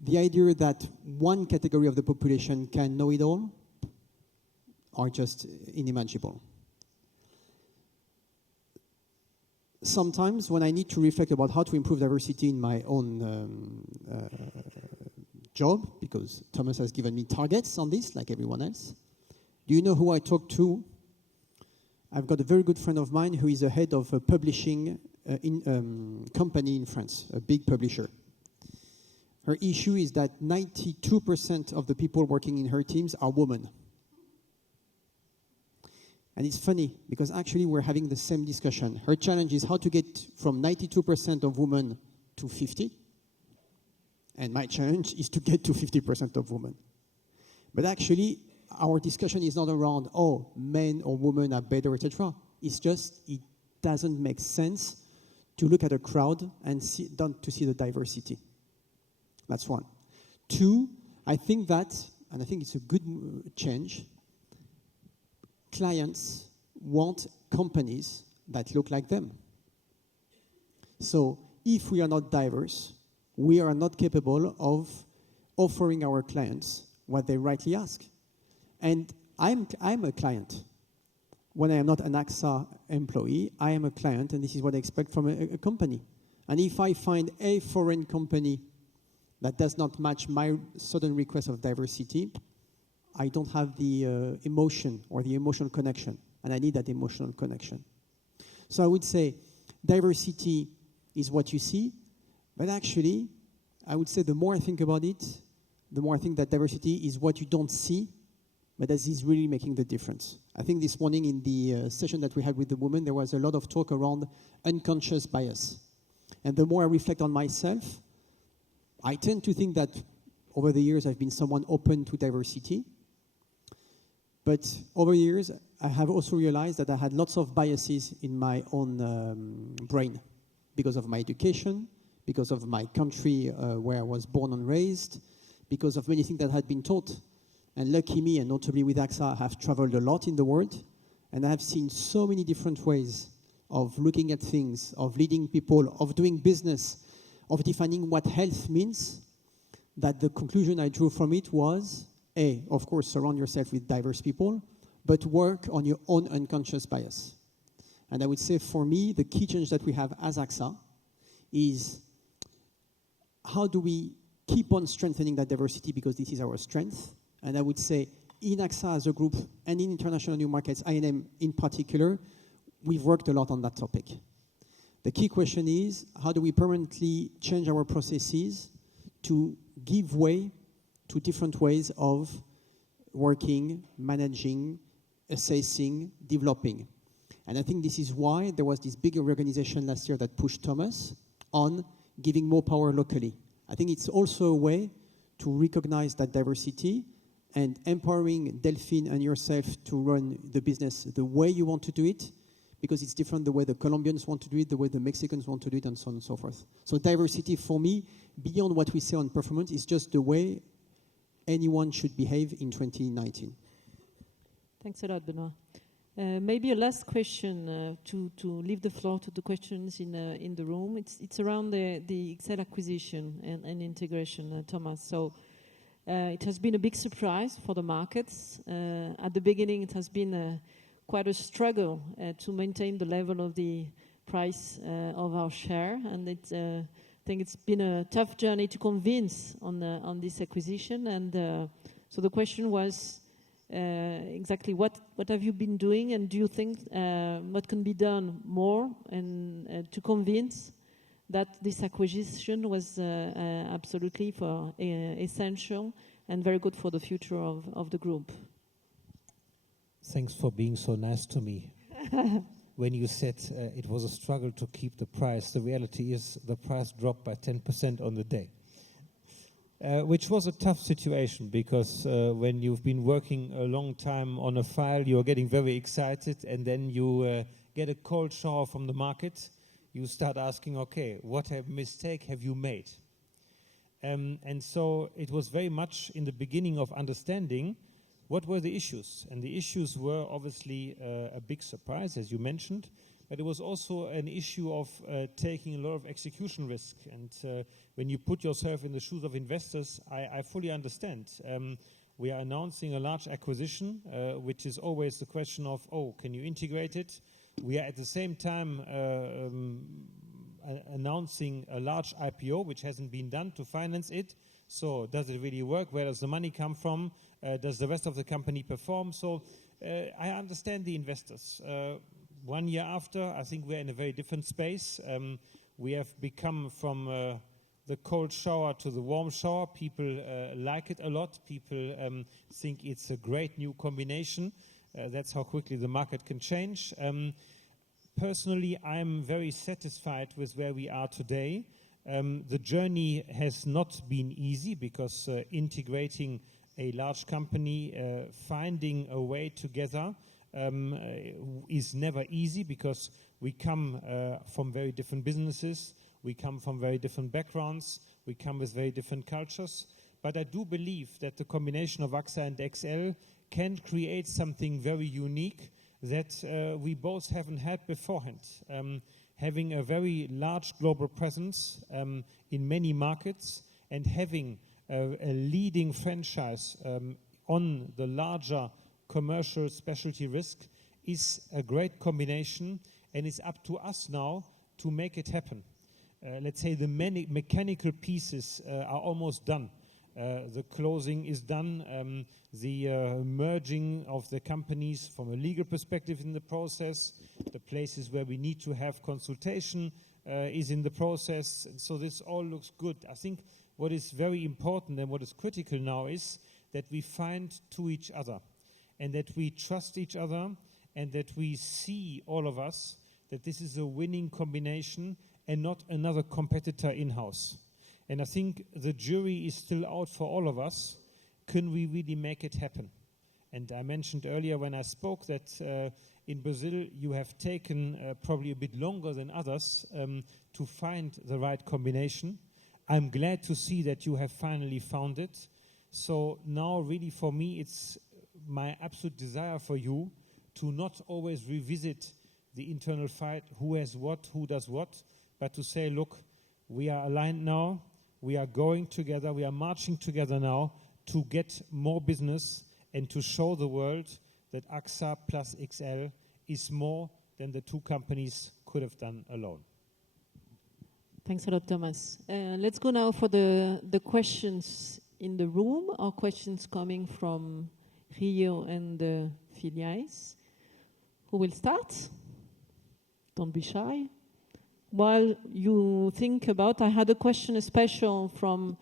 the idea that one category of the population can know it all are just unimaginable. Sometimes when I need to reflect about how to improve diversity in my own job, because Thomas has given me targets on this, like everyone else, do you know who I talk to? I've got a very good friend of mine who is the head of a publishing company in France, a big publisher. Her issue is that 92% of the people working in her teams are women. And it's funny, because actually we're having the same discussion. Her challenge is how to get from 92% of women to 50. And my challenge is to get to 50% of women. But actually, our discussion is not around, oh, men or women are better, etc. It's just, it doesn't make sense to look at a crowd and to see the diversity. That's one. Two, I think that, and I think it's a good change, clients want companies that look like them. So if we are not diverse, we are not capable of offering our clients what they rightly ask. And I'm a client. When I am not an AXA employee, I am a client, and this is what I expect from a company. And if I find a foreign company that does not match my certain request of diversity, I don't have the emotion or the emotional connection, and I need that emotional connection. So I would say diversity is what you see, but actually, I would say the more I think about it, the more I think that diversity is what you don't see, but that is really making the difference. I think this morning in the session that we had with the women, there was a lot of talk around unconscious bias. And the more I reflect on myself, I tend to think that over the years I've been someone open to diversity. But over the years, I have also realized that I had lots of biases in my own brain because of my education, because of my country where I was born and raised, because of many things that had been taught. And lucky me, and notably with AXA, I have traveled a lot in the world, and I have seen so many different ways of looking at things, of leading people, of doing business, of defining what health means, that the conclusion I drew from it was, A, of course, surround yourself with diverse people, but work on your own unconscious bias. And I would say for me, the key change that we have as AXA is how do we keep on strengthening that diversity, because this is our strength. And I would say in AXA as a group and in international new markets, INM in particular, we've worked a lot on that topic. The key question is, how do we permanently change our processes to give way to different ways of working, managing, assessing, developing? And I think this is why there was this big reorganization last year that pushed Thomas on giving more power locally. I think it's also a way to recognize that diversity and empowering Delphine and yourself to run the business the way you want to do it, because it's different the way the Colombians want to do it, the way the Mexicans want to do it, and so on and so forth. So diversity, for me, beyond what we say on performance, is just the way anyone should behave in 2019. Thanks a lot, Benoit. Maybe a last question to leave the floor to the questions in the room. It's around the Excel acquisition and integration, Thomas. So it has been a big surprise for the markets. At the beginning, it has been quite a struggle to maintain the level of the price of our share, and think it's been a tough journey to convince on this acquisition. And so the question was exactly what have you been doing, and do you think what can be done more and to convince that this acquisition was absolutely essential and very good for the future of the group? Thanks for being so nice to me. When you said it was a struggle to keep the price, the reality is the price dropped by 10% on the day, which was a tough situation because when you've been working a long time on a file, you're getting very excited, and then you get a cold shower from the market. You start asking, okay, what mistake have you made? And so it was very much in the beginning of understanding what were the issues. And the issues were obviously a big surprise, as you mentioned, but it was also an issue of taking a lot of execution risk. And when you put yourself in the shoes of investors, I fully understand. We are announcing a large acquisition, which is always the question of, can you integrate it? We are at the same time announcing a large IPO, which hasn't been done to finance it. So does it really work? Where does the money come from? Does the rest of the company perform? So I understand the investors. 1 year after, I think we're in a very different space. We have become from the cold shower to the warm shower. People like it a lot. People think it's a great new combination. That's how quickly the market can change. Personally, I'm very satisfied with where we are today. The journey has not been easy because integrating a large company, finding a way together is never easy because we come from very different businesses, we come from very different backgrounds, we come with very different cultures. But I do believe that the combination of AXA and XL can create something very unique that we both haven't had beforehand. Having a very large global presence in many markets and having a leading franchise on the larger commercial specialty risk is a great combination, and it's up to us now to make it happen. Let's say the many mechanical pieces are almost done. The closing is done. The merging of the companies from a legal perspective in the process. The places where we need to have consultation is in the process. So this all looks good. I think what is very important and what is critical now is that we find to each other and that we trust each other and that we see, all of us, that this is a winning combination and not another competitor in-house. And I think the jury is still out for all of us. Can we really make it happen? And I mentioned earlier when I spoke that in Brazil you have taken probably a bit longer than others to find the right combination. I'm glad to see that you have finally found it. So now really for me it's my absolute desire for you to not always revisit the internal fight, who has what, who does what, but to say, look, we are aligned now, we are going together, we are marching together now to get more business and to show the world that AXA plus XL is more than the two companies could have done alone. Thanks a lot, Thomas. Let's go now for the questions in the room, or questions coming from Rio and the filiales. Who will start? Don't be shy. While you think about, I had a question special from,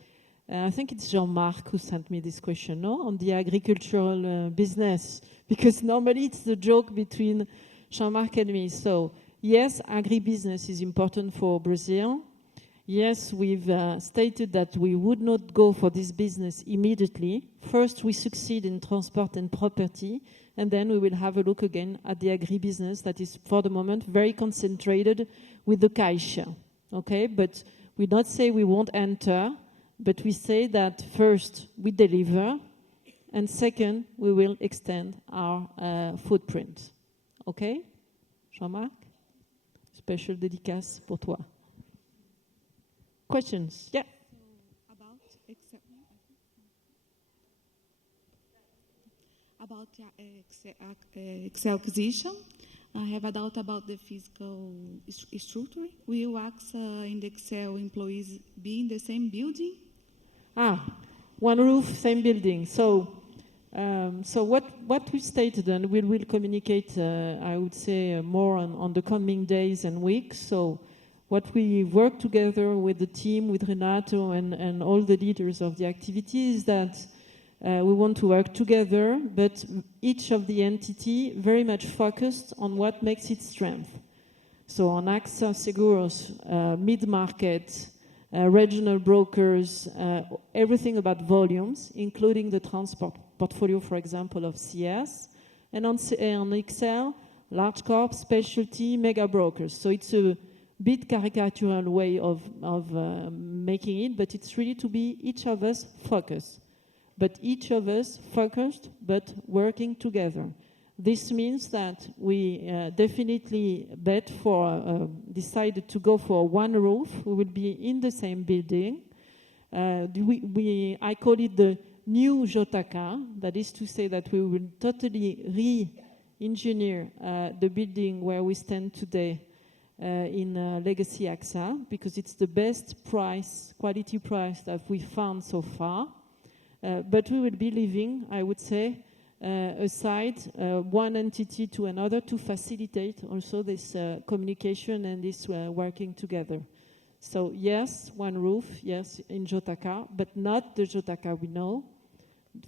I think it's Jean-Marc who sent me this question, no? On the agricultural business, because normally it's the joke between Jean-Marc and me. So yes, agribusiness is important for Brazil. Yes, we've stated that we would not go for this business immediately. First, we succeed in transport and property, and then we will have a look again at the agribusiness that is, for the moment, very concentrated with the Caixa. Okay, but we don't say we won't enter, but we say that first, we deliver, and second, we will extend our footprint. Okay, Jean-Marc? Special dédicace pour toi. Questions? Yeah. About the XL acquisition, I have a doubt about the physical structure. Will AXA and Excel employees be in the same building? One roof, same building. So what we stated, and we will communicate, I would say, more on the coming days and weeks. So what we work together with the team, with Renato and all the leaders of the activity is that we want to work together, but each of the entity very much focused on what makes its strength. So on AXA Seguros, mid-market, regional brokers, everything about volumes, including the transport portfolio, for example, of CS. And on Excel, large corp, specialty, mega brokers. So it's a bit caricatural way of making it, but it's really to be each of us focused. But each of us focused, but working together. This means that we definitely decided to go for one roof. We will be in the same building. I call it the new Jotaka. That is to say that we will totally re-engineer the building where we stand today in Legacy AXA, because it's the best quality price that we found so far. But we will be leaving, I would say, aside one entity to another to facilitate also this communication and this working together. So yes, one roof, yes, in Jotaka, but not the Jotaka we know.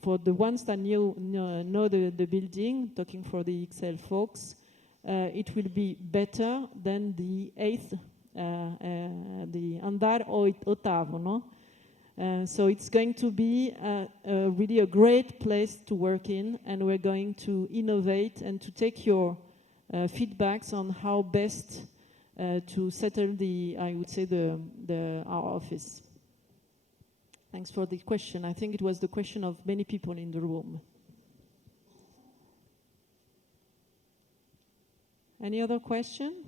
For the ones that know the building, talking for the Excel folks, it will be better than the 8th, the andar ottavo, no? So it's going to be really a great place to work in, and we're going to innovate and to take your feedbacks on how best to settle our office. Thanks for the question. I think it was the question of many people in the room. Any other question?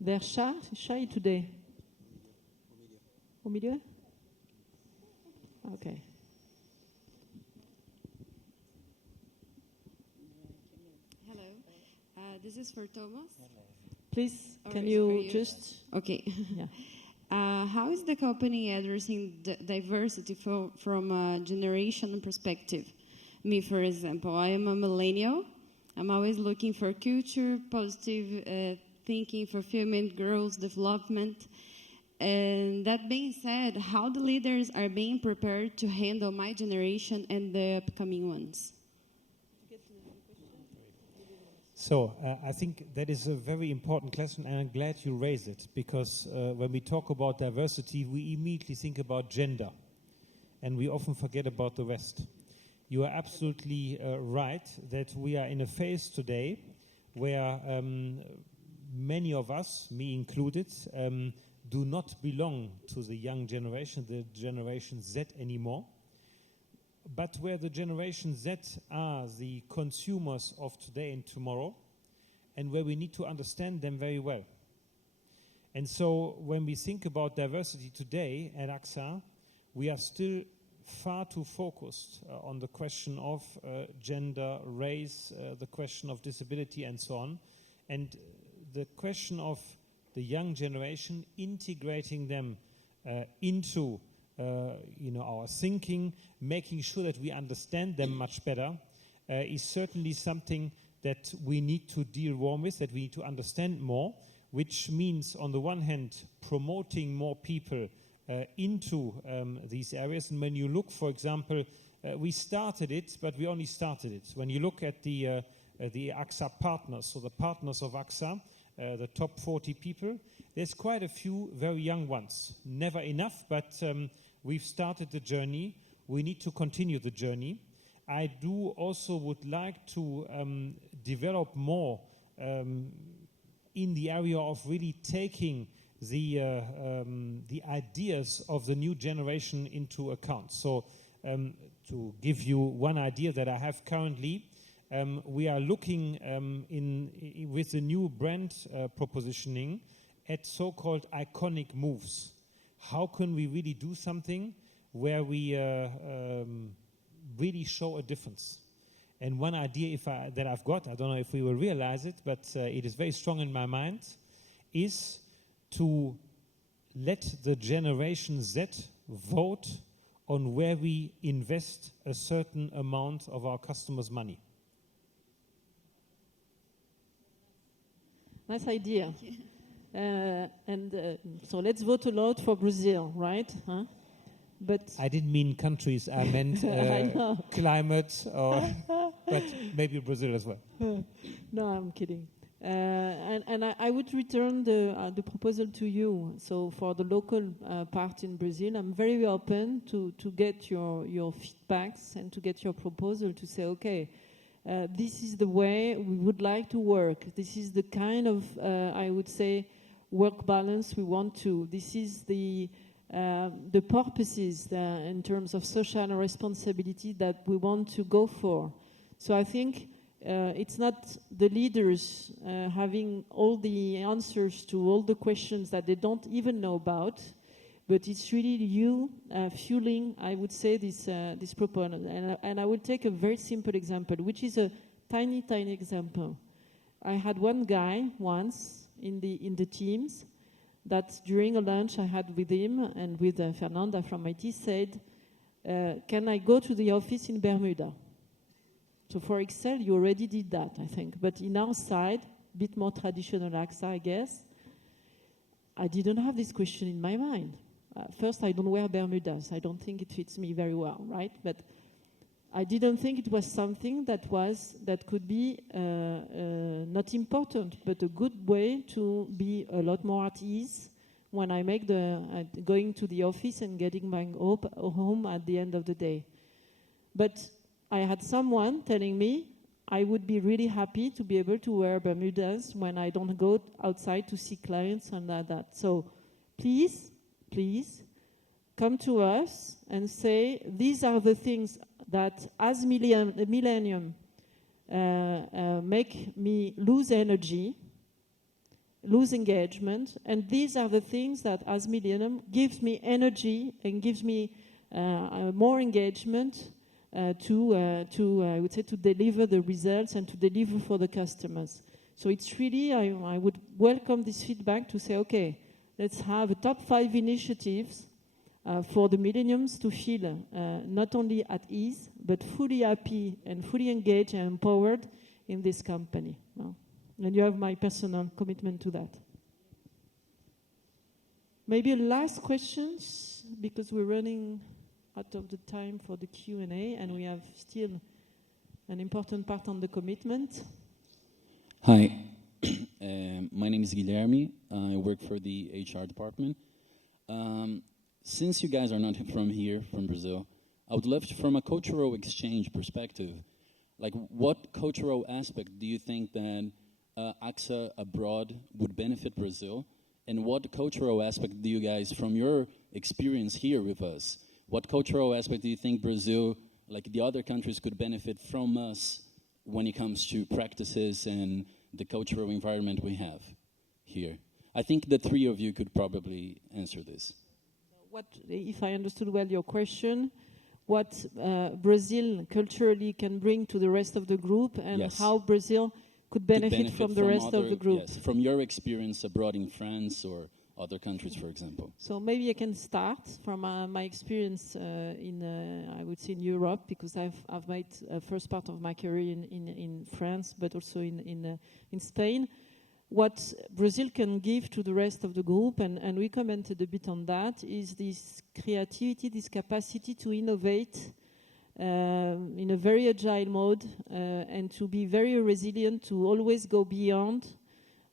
They're shy today. Au milieu? Okay. Hello. This is for Thomas. Please, can you just... Okay. Yeah. How is the company addressing diversity from a generation perspective? Me, for example, I am a millennial. I'm always looking for culture, positive thinking, fulfillment, growth, development. And that being said, how the leaders are being prepared to handle my generation and the upcoming ones? So I think that is a very important question, and I'm glad you raised it, because when we talk about diversity, we immediately think about gender, and we often forget about the rest. You are absolutely right that we are in a phase today where many of us, me included, do not belong to the young generation, the Generation Z anymore, but where the Generation Z are the consumers of today and tomorrow, and where we need to understand them very well. And so when we think about diversity today at AXA, we are still far too focused on the question of gender, race, the question of disability, and so on, and the question of the young generation, integrating them into our thinking, making sure that we understand them much better, is certainly something that we need to deal more with, that we need to understand more, which means, on the one hand, promoting more people into these areas. And when you look, for example, we started it, but we only started it. When you look at the AXA partners, so the partners of AXA, the top 40 people, there's quite a few very young ones. Never enough, but we've started the journey. We need to continue the journey. I do also would like to develop more in the area of really taking the ideas of the new generation into account. So to give you one idea that I have currently, we are looking with the new brand propositioning at so-called iconic moves. How can we really do something where we really show a difference? And one idea that I've got, I don't know if we will realize it, but it is very strong in my mind, is to let the Generation Z vote on where we invest a certain amount of our customers' money. Nice idea. So let's vote a lot for Brazil, right? Huh? But I didn't mean countries, I meant climate, but maybe Brazil as well. No, I'm kidding. And I would return the proposal to you. So for the local part in Brazil, I'm very open to get your feedbacks and to get your proposal to say, okay, this is the way we would like to work. This is the kind of, I would say, work balance we want to. This is the purposes in terms of social responsibility that we want to go for. So I think it's not the leaders having all the answers to all the questions that they don't even know about, but it's really you fueling, I would say, this proponent. And I will take a very simple example, which is a tiny example. I had one guy once in the teams that during a lunch I had with him and with Fernanda from IT said, can I go to the office in Bermuda? So for Excel, you already did that, I think. But in our side, a bit more traditional AXA, I guess, I didn't have this question in my mind. First, I don't wear Bermudas. I don't think it fits me very well, right? But I didn't think it was something that could be not important, but a good way to be a lot more at ease when I make going to the office and getting back home at the end of the day. But I had someone telling me I would be really happy to be able to wear Bermudas when I don't go outside to see clients and that. So please, come to us and say, these are the things that as Millennium make me lose energy, lose engagement, and these are the things that as Millennium gives me energy and gives me more engagement I would say, to deliver the results and to deliver for the customers. So it's really, I would welcome this feedback to say, okay, let's have a top 5 initiatives for the millenniums to feel not only at ease, but fully happy and fully engaged and empowered in this company. And you have my personal commitment to that. Maybe a last questions, because we're running out of the time for the Q&A, and we have still an important part on the commitment. Hi, my name is Guilherme. I work for the HR department. Since you guys are not from here, from Brazil, I would love to, from a cultural exchange perspective, like what cultural aspect do you think that AXA abroad would benefit Brazil? And what cultural aspect do you guys, from your experience here with us, what cultural aspect do you think Brazil, like the other countries, could benefit from us when it comes to practices and the cultural environment we have here? I think the three of you could probably answer this. What, if I understood well your question, what Brazil culturally can bring to the rest of the group, and yes. how Brazil could benefit from the rest of the group? Yes, from your experience abroad in France or other countries, for example. So maybe I can start from my experience I would say in Europe, because I've made first part of my career in France, but also in Spain. What Brazil can give to the rest of the group, and we commented a bit on that, is this creativity, this capacity to innovate in a very agile mode and to be very resilient, to always go beyond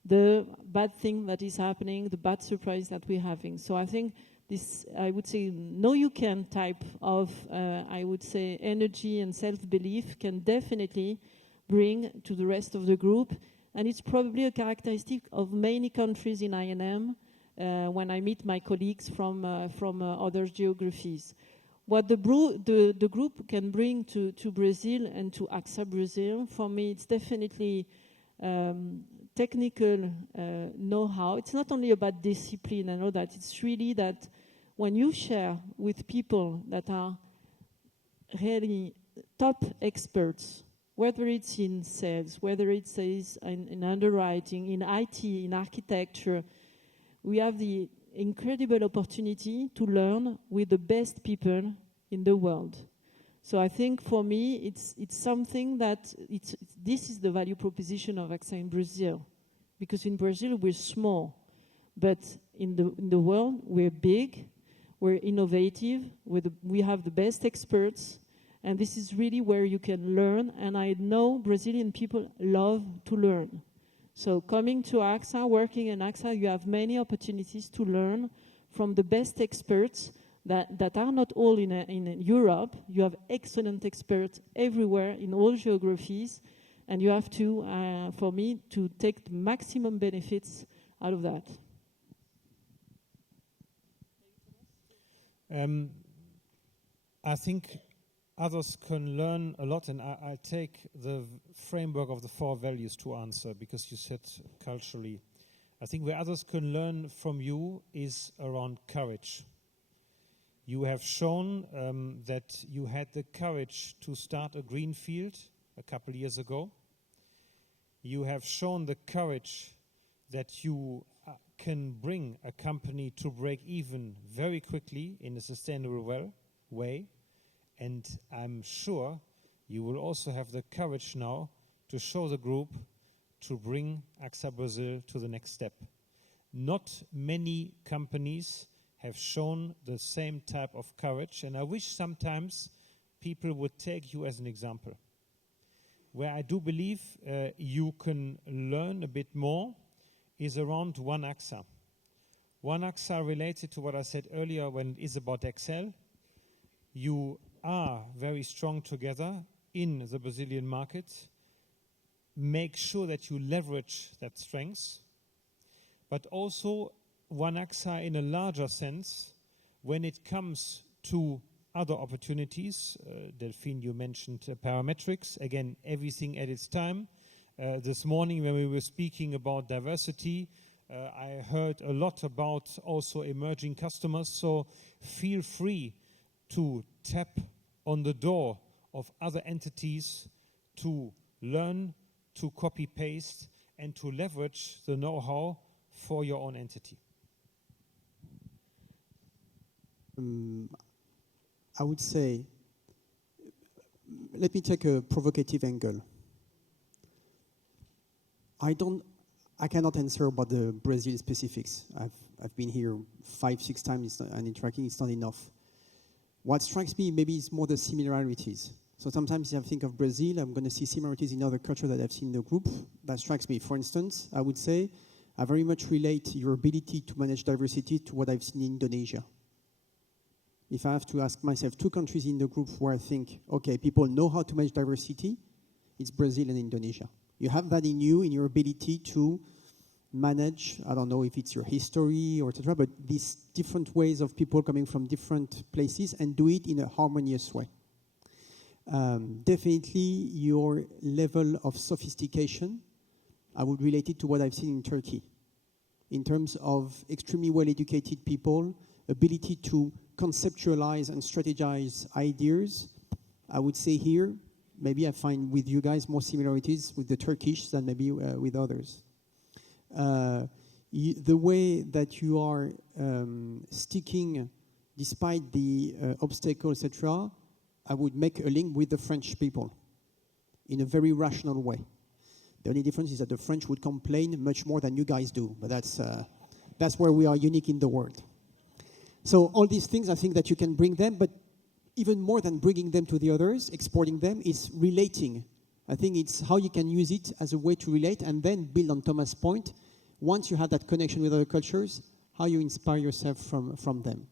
the bad thing that is happening, the bad surprise that we're having. So I think this, I would say, no you can type of, I would say, energy and self-belief can definitely bring to the rest of the group. And it's probably a characteristic of many countries in INM when I meet my colleagues from other geographies. What the group can bring to Brazil and to AXA Brazil, for me, it's definitely technical know-how. It's not only about discipline and all that. It's really that when you share with people that are really top experts whether it's in sales, whether it's in underwriting, in IT, in architecture, we have the incredible opportunity to learn with the best people in the world. So I think for me, it's something that this is the value proposition of AXA in Brazil, because in Brazil we're small, but in the world we're big, we're innovative, we have the best experts, and this is really where you can learn. And I know Brazilian people love to learn. So coming to AXA, working in AXA, you have many opportunities to learn from the best experts that are not all in Europe. You have excellent experts everywhere in all geographies, and you have to, for me, to take the maximum benefits out of that. I think others can learn a lot, and I take the framework of the 4 values to answer, because you said culturally. I think where others can learn from you is around courage. You have shown that you had the courage to start a greenfield a couple of years ago. You have shown the courage that you can bring a company to break even very quickly in a sustainable way. And I'm sure you will also have the courage now to show the group to bring AXA Brazil to the next step. Not many companies have shown the same type of courage, and I wish sometimes people would take you as an example. Where I do believe you can learn a bit more is around One AXA. One AXA, related to what I said earlier when it is about Excel, you are very strong together in the Brazilian market. Make sure that you leverage that strength, but also One AXA in a larger sense when it comes to other opportunities. Delphine, you mentioned parametrics. Again, everything at its time. This morning when we were speaking about diversity, I heard a lot about also emerging customers. So feel free to tap on the door of other entities to learn, to copy-paste, and to leverage the know-how for your own entity. I would say, let me take a provocative angle. I cannot answer about the Brazil specifics. I've been here 5-6 times and interacting, it's not enough. What strikes me maybe is more the similarities. So sometimes if I think of Brazil, I'm going to see similarities in other cultures that I've seen in the group. That strikes me. For instance, I would say I very much relate your ability to manage diversity to what I've seen in Indonesia. If I have to ask myself 2 countries in the group where I think, okay, people know how to manage diversity, it's Brazil and Indonesia. You have that in you, in your ability to manage, I don't know if it's your history or etc., but these different ways of people coming from different places and do it in a harmonious way. Definitely your level of sophistication, I would relate it to what I've seen in Turkey. In terms of extremely well-educated people, ability to conceptualize and strategize ideas, I would say here, maybe I find with you guys more similarities with the Turkish than maybe with others. The way that you are sticking, despite the obstacles, etc., I would make a link with the French people in a very rational way. The only difference is that the French would complain much more than you guys do, but that's where we are unique in the world. So all these things, I think that you can bring them, but even more than bringing them to the others, exporting them, is relating. I think it's how you can use it as a way to relate and then build on Thomas' point. Once you have that connection with other cultures, how you inspire yourself from them.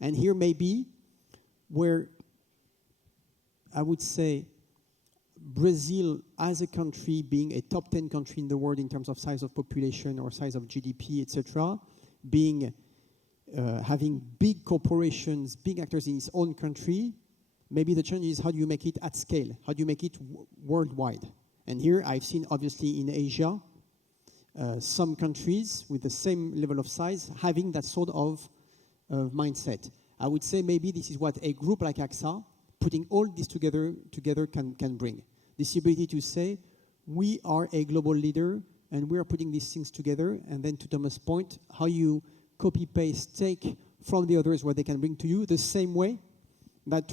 And here maybe where I would say Brazil as a country being a top 10 country in the world in terms of size of population or size of GDP, etc., being having big corporations, big actors in its own country, maybe the challenge is how do you make it at scale? How do you make it worldwide? And here I've seen obviously in Asia, some countries with the same level of size having that sort of mindset. I would say maybe this is what a group like AXA, putting all this together can bring. this ability to say, we are a global leader and we are putting these things together, and then to Thomas' point, how you copy-paste, take from the others what they can bring to you, the same way that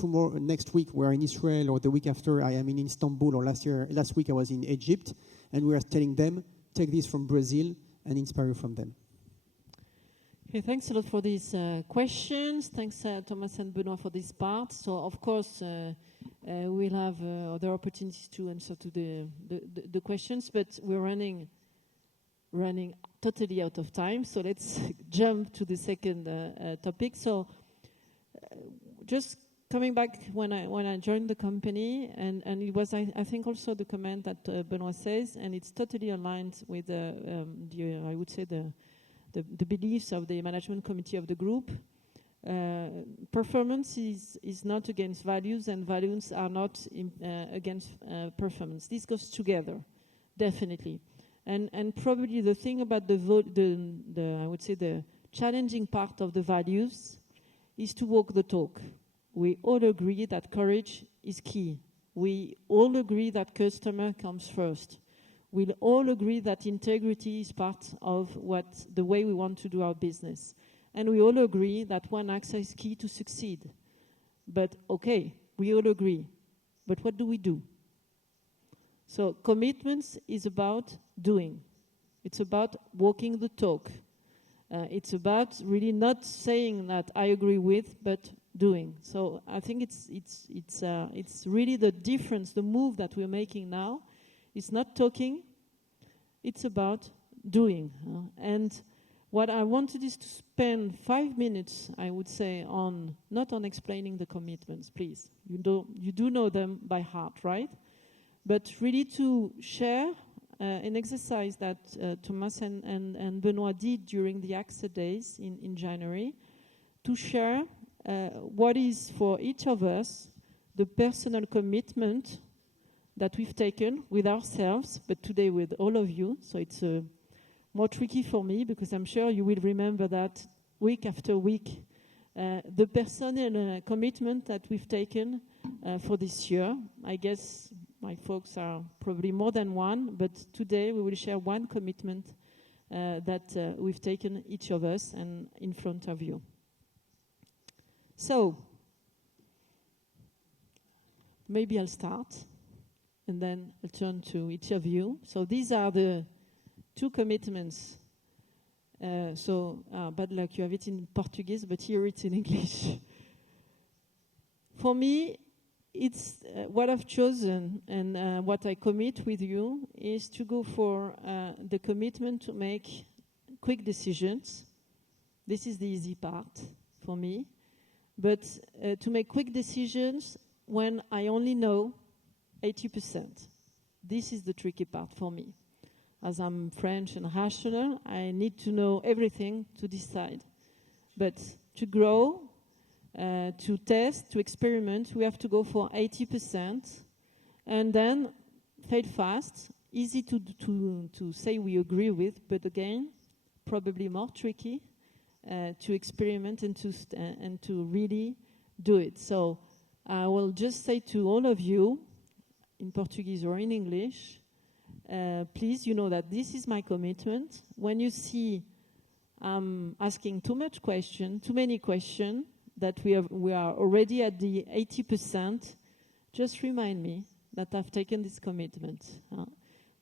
next week we're in Israel, or the week after I am in Istanbul, or last week I was in Egypt, and we are telling them, take this from Brazil and inspire from them. Okay, thanks a lot for these questions. Thanks, Thomas and Benoit, for this part. So, of course, we'll have other opportunities to answer to the questions, but we're running totally out of time. So let's jump to the second topic. So, just coming back when I joined the company, and it was I think also the comment that Benoit says, and it's totally aligned with I would say the beliefs of the management committee of the group. Performance is not against values, and values are not against performance. This goes together, definitely. And probably the thing about the I would say the challenging part of the values is to walk the talk. We all agree that courage is key. We all agree that customer comes first. We all agree that integrity is part of the way we want to do our business. And we all agree that One AXA is key to succeed. But okay, we all agree. But what do we do? So commitments is about doing. It's about walking the talk. It's about really not saying that I agree with, but doing. So I think it's really the difference, the move that we're making now. It's not talking, it's about doing. And what I wanted is to spend 5 minutes, I would say, not on explaining the commitments, please. You do know them by heart, right? But really to share an exercise that Thomas and Benoit did during the AXA days in January, to share what is for each of us the personal commitment that we've taken with ourselves, but today with all of you. So it's more tricky for me, because I'm sure you will remember that week after week, the personal commitment that we've taken for this year. I guess my folks are probably more than one, but today we will share one commitment that we've taken, each of us, and in front of you. So, maybe I'll start, and then I'll turn to each of you. So these are the two commitments. Bad luck, you have it in Portuguese, but here it's in English. For me, it's what I've chosen, and what I commit with you is to go for the commitment to make quick decisions. This is the easy part for me. But to make quick decisions when I only know 80%. This is the tricky part for me. As I'm French and rational, I need to know everything to decide. But to grow, to test, to experiment, we have to go for 80%. And then fail fast, easy to say we agree with, but again, probably more tricky. To experiment and to really do it. So I will just say to all of you, in Portuguese or in English, please, you know that this is my commitment. When you see I'm asking too many questions, that we are already at the 80%, just remind me that I've taken this commitment.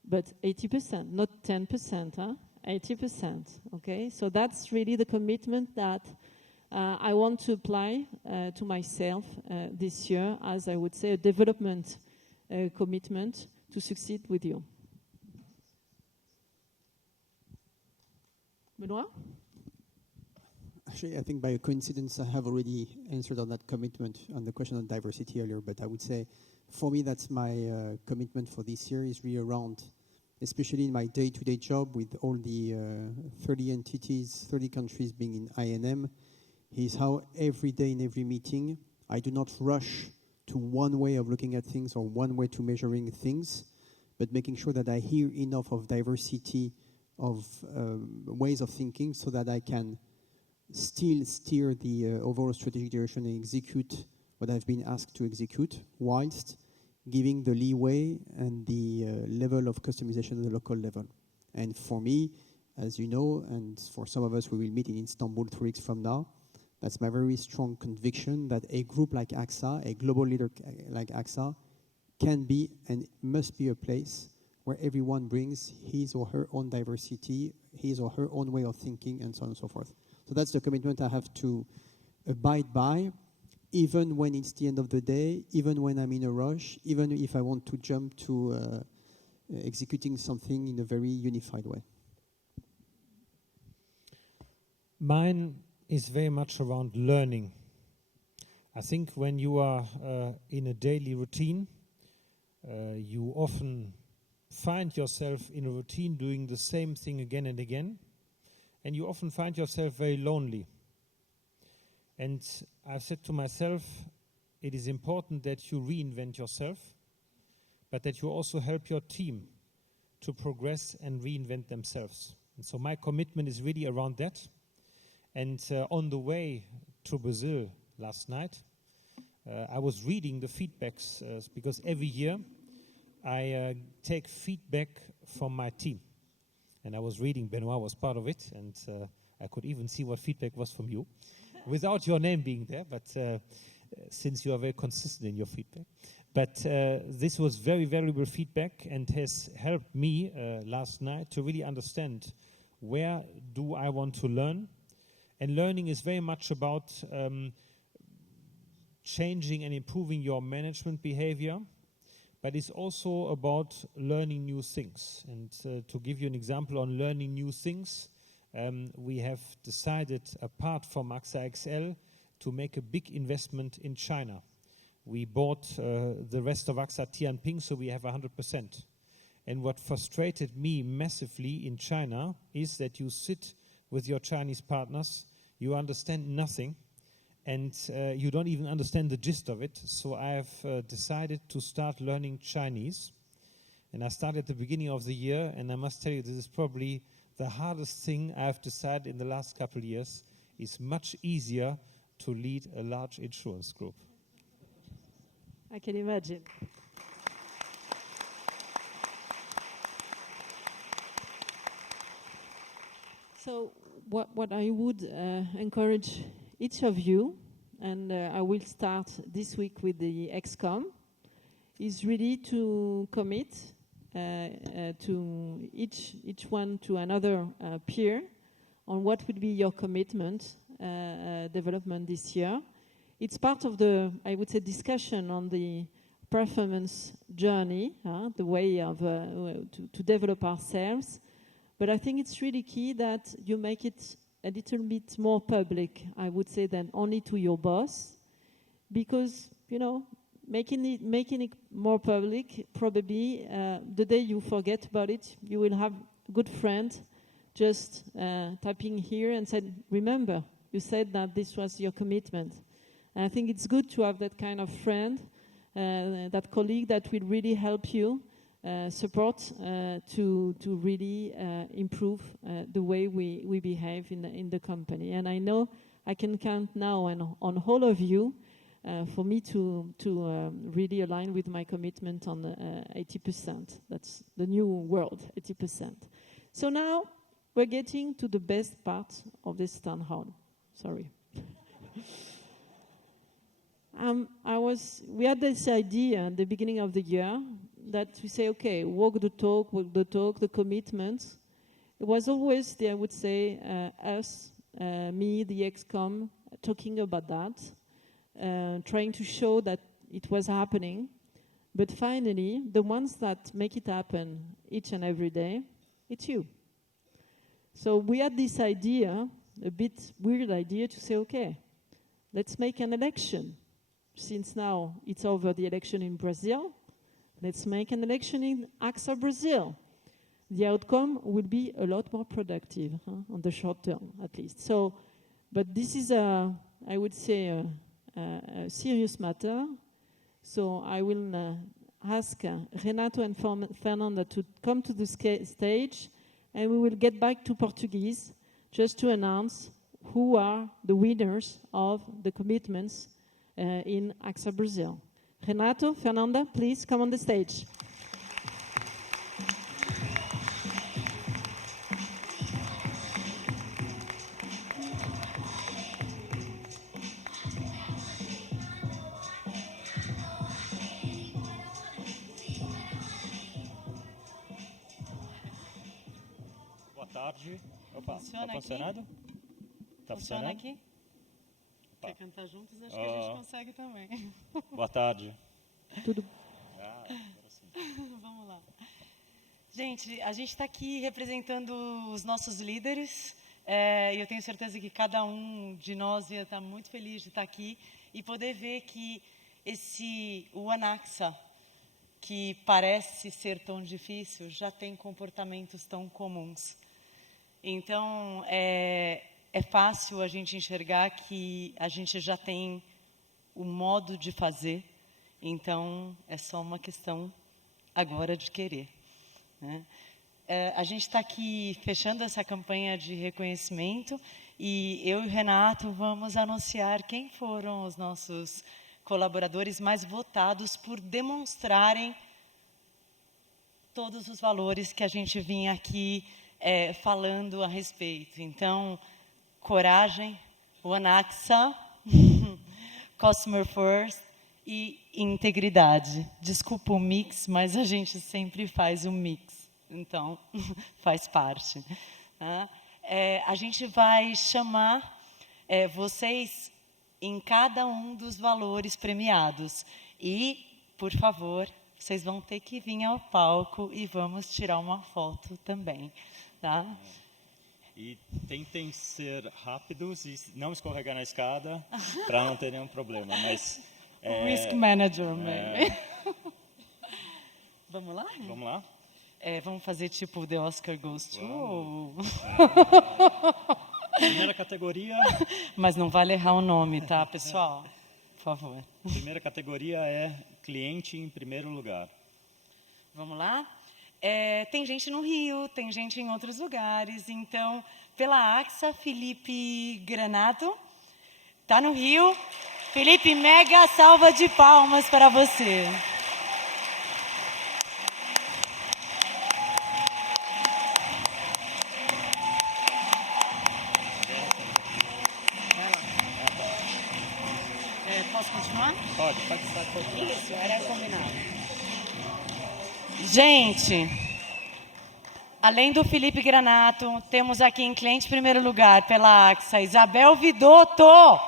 But 80%, not 10%, 80%, okay? So that's really the commitment that I want to apply to myself this year, as I would say, a development commitment to succeed with you. Benoit? Actually, I think by a coincidence, I have already answered on that commitment on the question of diversity earlier, but I would say, for me, that's my commitment for this year, is really around, especially in my day-to-day job with all the 30 entities, 30 countries being in INM, is how every day in every meeting, I do not rush to one way of looking at things or one way to measuring things, but making sure that I hear enough of diversity of ways of thinking so that I can still steer the overall strategic direction and execute what I've been asked to execute, whilst giving the leeway and the level of customization at the local level. And for me, as you know, and for some of us we will meet in Istanbul 3 weeks from now, that's my very strong conviction that a group like AXA, a global leader like AXA, can be and must be a place where everyone brings his or her own diversity, his or her own way of thinking, and so on and so forth. So that's the commitment I have to abide by, even when it's the end of the day, even when I'm in a rush, even if I want to jump to executing something in a very unified way. Mine is very much around learning. I think when you are in a daily routine, you often find yourself in a routine doing the same thing again and again, and you often find yourself very lonely. And I've said to myself, it is important that you reinvent yourself, but that you also help your team to progress and reinvent themselves. And so my commitment is really around that. And on the way to Brazil last night, I was reading the feedbacks because every year I take feedback from my team. And I was reading, Benoit was part of it, and I could even see what feedback was from you, without your name being there, but since you are very consistent in your feedback. But this was very valuable feedback and has helped me last night to really understand where do I want to learn. And learning is very much about changing and improving your management behavior, but it's also about learning new things. And to give you an example on learning new things, we have decided, apart from AXA XL, to make a big investment in China. We bought the rest of AXA Tianping, so we have 100%. And what frustrated me massively in China is that you sit with your Chinese partners, you understand nothing, and you don't even understand the gist of it. So I have decided to start learning Chinese. And I started at the beginning of the year, and I must tell you, this is probably the hardest thing I have decided in the last couple of years. It's much easier to lead a large insurance group. I can imagine. So what I would encourage each of you, and I will start this week with the XCOM, is really to commit to each one to another peer on what would be your commitment development this year. It's part of the, I would say, discussion on the performance journey, the way of to develop ourselves. But I think it's really key that you make it a little bit more public, I would say, than only to your boss, because, you know, making it more public, probably the day you forget about it, you will have a good friend just typing here and said, remember, you said that this was your commitment. And I think it's good to have that kind of friend, that colleague that will really help you support to really improve the way we behave in the company. And I know I can count now on all of you for me to really align with my commitment on 80%. That's the new world, 80%. So now we're getting to the best part of this town hall. Sorry. We had this idea at the beginning of the year that we say, okay, walk the talk, the commitments. It was always, I would say, us, me, the XCOM, talking about that, trying to show that it was happening. But finally, the ones that make it happen each and every day, it's you. So we had this idea, a bit weird idea, to say, okay, let's make an election. Since now it's over the election in Brazil, let's make an election in AXA Brazil. The outcome will be a lot more productive, on the short term, at least. So, but this is I would say, a serious matter. So I will ask Renato and Fernanda to come to the stage, and we will get back to Portuguese just to announce who are the winners of the commitments in AXA Brazil. Renato, Fernanda, please come on the stage. Boa tarde. Opa, Funciona tá funcionando? aqui? Tá Funciona funcionando? aqui? Opa. Quer cantar juntos? Acho que a gente consegue também. Boa tarde. Tudo. Agora sim. Vamos lá. Gente, a gente está aqui representando os nossos líderes. E eu tenho certeza que cada um de nós ia estar muito feliz de estar aqui e poder ver que o AXA, que parece ser tão difícil, já tem comportamentos tão comuns. Então, é fácil a gente enxergar que a gente já tem o modo de fazer, então é só uma questão agora de querer, né? A gente está aqui fechando essa campanha de reconhecimento e eu e o Renato vamos anunciar quem foram os nossos colaboradores mais votados por demonstrarem todos os valores que a gente vinha aqui falando a respeito. Então, coragem, AXA, Customer First e integridade. Desculpa o mix, mas a gente sempre faz o mix. Então, faz parte. Tá? A gente vai chamar vocês em cada um dos valores premiados. E, por favor, vocês vão ter que vir ao palco e vamos tirar uma foto também. Tá? E tentem ser rápidos e não escorregar na escada para não ter nenhum problema. Mas, Risk Manager, maybe. Vamos lá? Vamos lá? Vamos fazer tipo The Oscar Goes To? Ou... Primeira categoria. Mas não vale errar o nome, tá, pessoal? Por favor. Primeira categoria é cliente em primeiro lugar. Vamos lá? Tem gente no Rio, tem gente em outros lugares. Então, pela AXA, Felipe Granato. Está no Rio. Felipe, mega salva de palmas para você. Posso continuar? Pode estar. Isso, era combinado. Gente, além do Felipe Granato, temos aqui em cliente em primeiro lugar, pela AXA, Isabel Vidotto,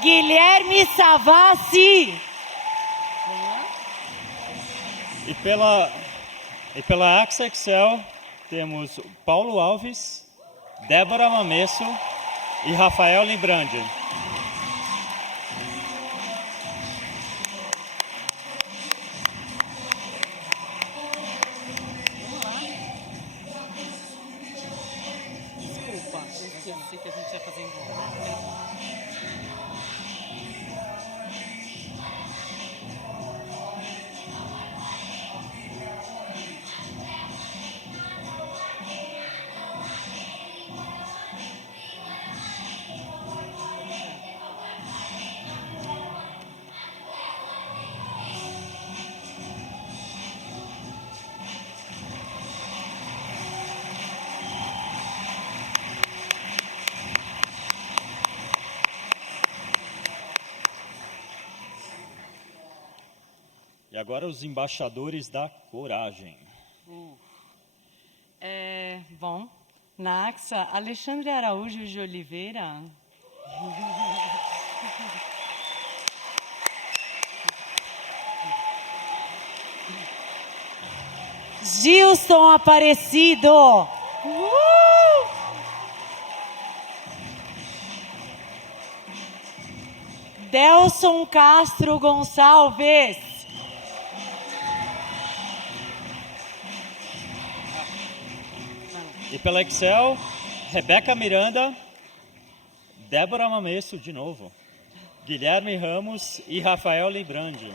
Guilherme Savassi. E pela AXA Excel, temos Paulo Alves, Débora Mamesso e Rafael Limbrandi. Desculpa, eu esqueci que a gente ia fazer embora. E agora os embaixadores da coragem. Bom, na AXA, Alexandre Araújo de Oliveira. Gilson Aparecido. Delson Castro Gonçalves. E pela Excel, Rebeca Miranda, Débora Mamesso, de novo, Guilherme Ramos e Rafael Limbrandi.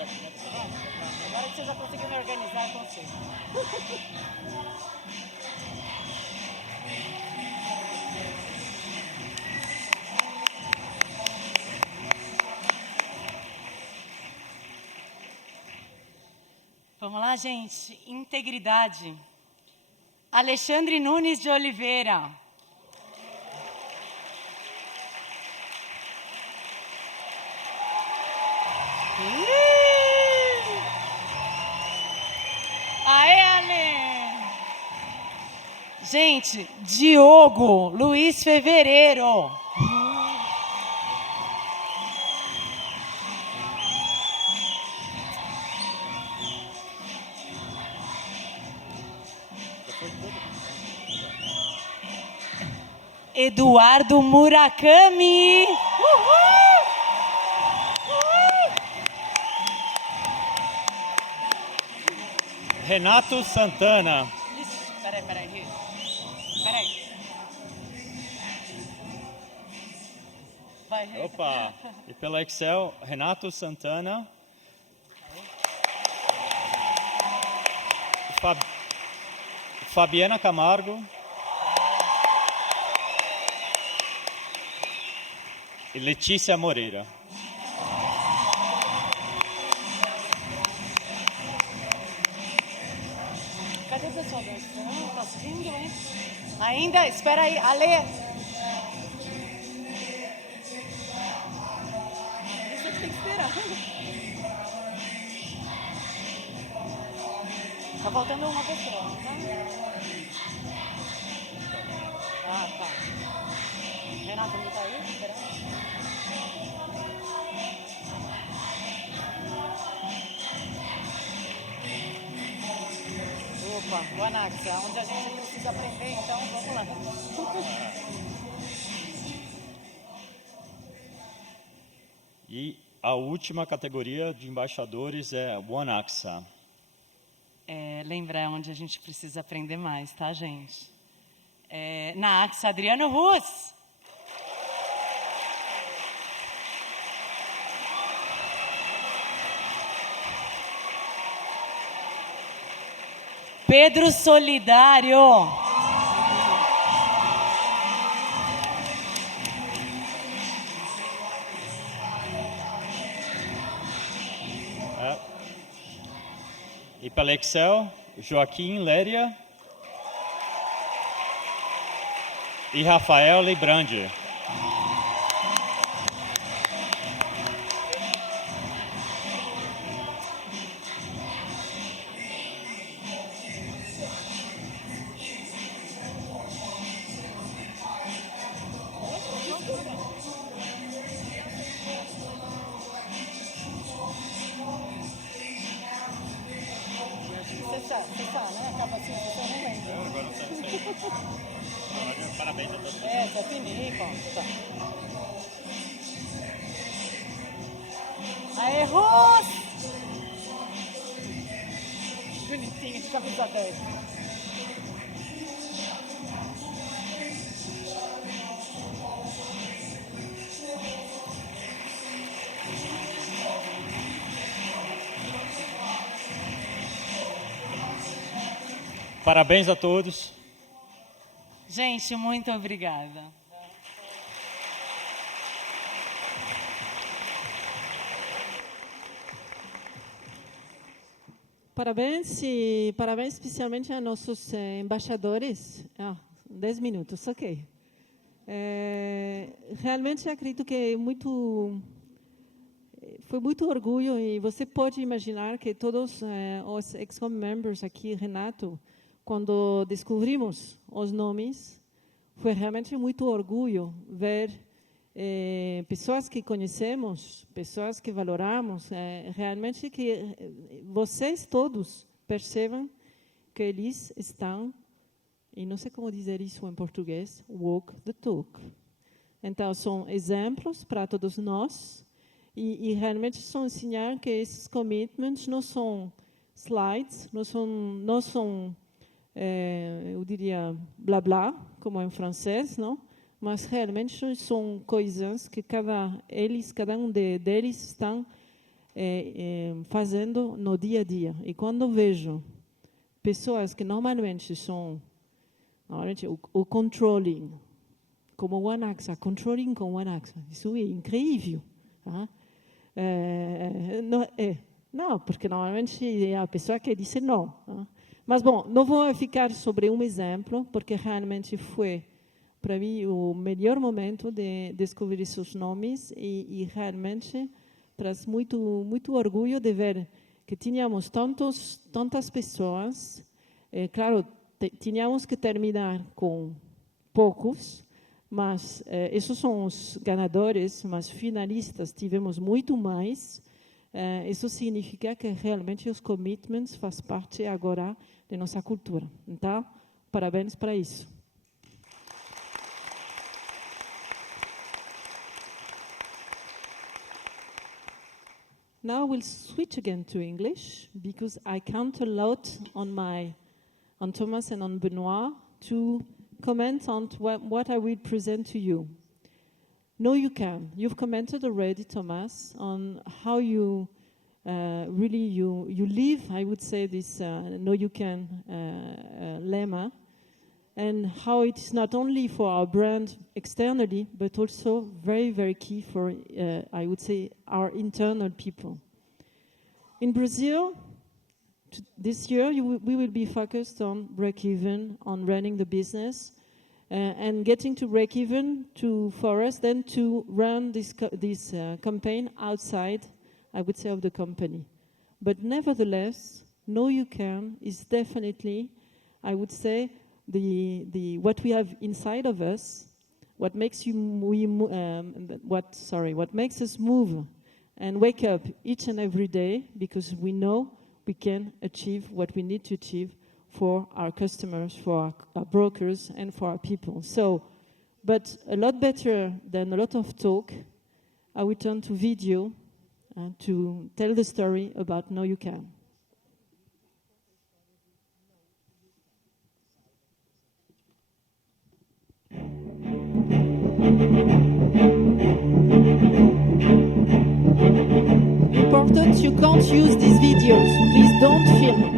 Agora que você já conseguiu me organizar com você. Vamos lá, gente. Integridade. Alexandre Nunes de Oliveira. Aê, Ale! Gente, Diogo Luiz Fevereiro. Eduardo Murakami. Uhul! Renato Santana. Ixi, peraí. Peraí. Vai, Rê. Opa! E pela Excel, Renato Santana. Fabiana Camargo. E Letícia Moreira. Cadê o pessoal da Extra? Não, tá subindo, hein? Ainda? Espera aí, Ale. Isso tem que esperar. Tá faltando uma pessoa, não tá? Ah, tá. Renato, não tá aí? Esperando? Opa, o AXA, onde a gente precisa aprender, então vamos lá. E a última categoria de embaixadores é One AXA. Lembrar onde a gente precisa aprender mais, tá, gente? Na AXA, Adriano Rus. Pedro Solidário. E pela Excel, Joaquim Léria e Rafael Librandi. Você tá, né? Acaba assim, você não lembra. Agora não sei. Parabéns a todos. Tá finico. Tá. Aê, Rus! Bonitinho, de camisa 10. Parabéns a todos. Gente, muito obrigada. Parabéns e parabéns especialmente a nossos embaixadores. 10 minutos, ok. Realmente acredito que foi muito orgulho e você pode imaginar que todos os ex-com members aqui, Renato, quando descobrimos os nomes, foi realmente muito orgulho ver pessoas que conhecemos, pessoas que valoramos, realmente que vocês todos percebam que eles estão, e não sei como dizer isso em português, walk the talk. Então, são exemplos para todos nós, e realmente são ensinar que esses commitments não são slides, não são eu diria, blá blá, como em francês, não? Mas realmente são coisas que cada um deles estão fazendo no dia a dia. E quando vejo pessoas que normalmente são o controlling, como o AXA, controlling com o AXA, isso é incrível. Tá? Não, porque normalmente é a pessoa que diz não. Tá? Mas, bom, não vou ficar sobre um exemplo, porque realmente foi, para mim, o melhor momento de descobrir seus nomes e realmente traz muito orgulho de ver que tínhamos tantas pessoas. Claro, tínhamos que terminar com poucos, mas esses são os ganadores, mas finalistas tivemos muito mais. Isso significa que realmente os commitments fazem parte agora de nossa cultura. Então, parabéns para isso. Now we'll switch again to English because I count a lot on Thomas and on Benoit to comment on what I will present to you. No, you can. You've commented already, Thomas, on how you really you live, I would say, this no, you can lemma, and how it is not only for our brand externally, but also very, very key for, I would say, our internal people. In Brazil, this year, we will be focused on break-even, on running the business, and getting to break-even for us then to run this campaign outside, I would say, of the company. But nevertheless, No You Can is definitely, I would say, what we have inside of us, what makes us move and wake up each and every day, because we know we can achieve what we need to achieve for our customers, for our brokers, and for our people. So, but a lot better than a lot of talk, I will turn to video to tell the story about No You Can. Important, you can't use these videos. Please don't film.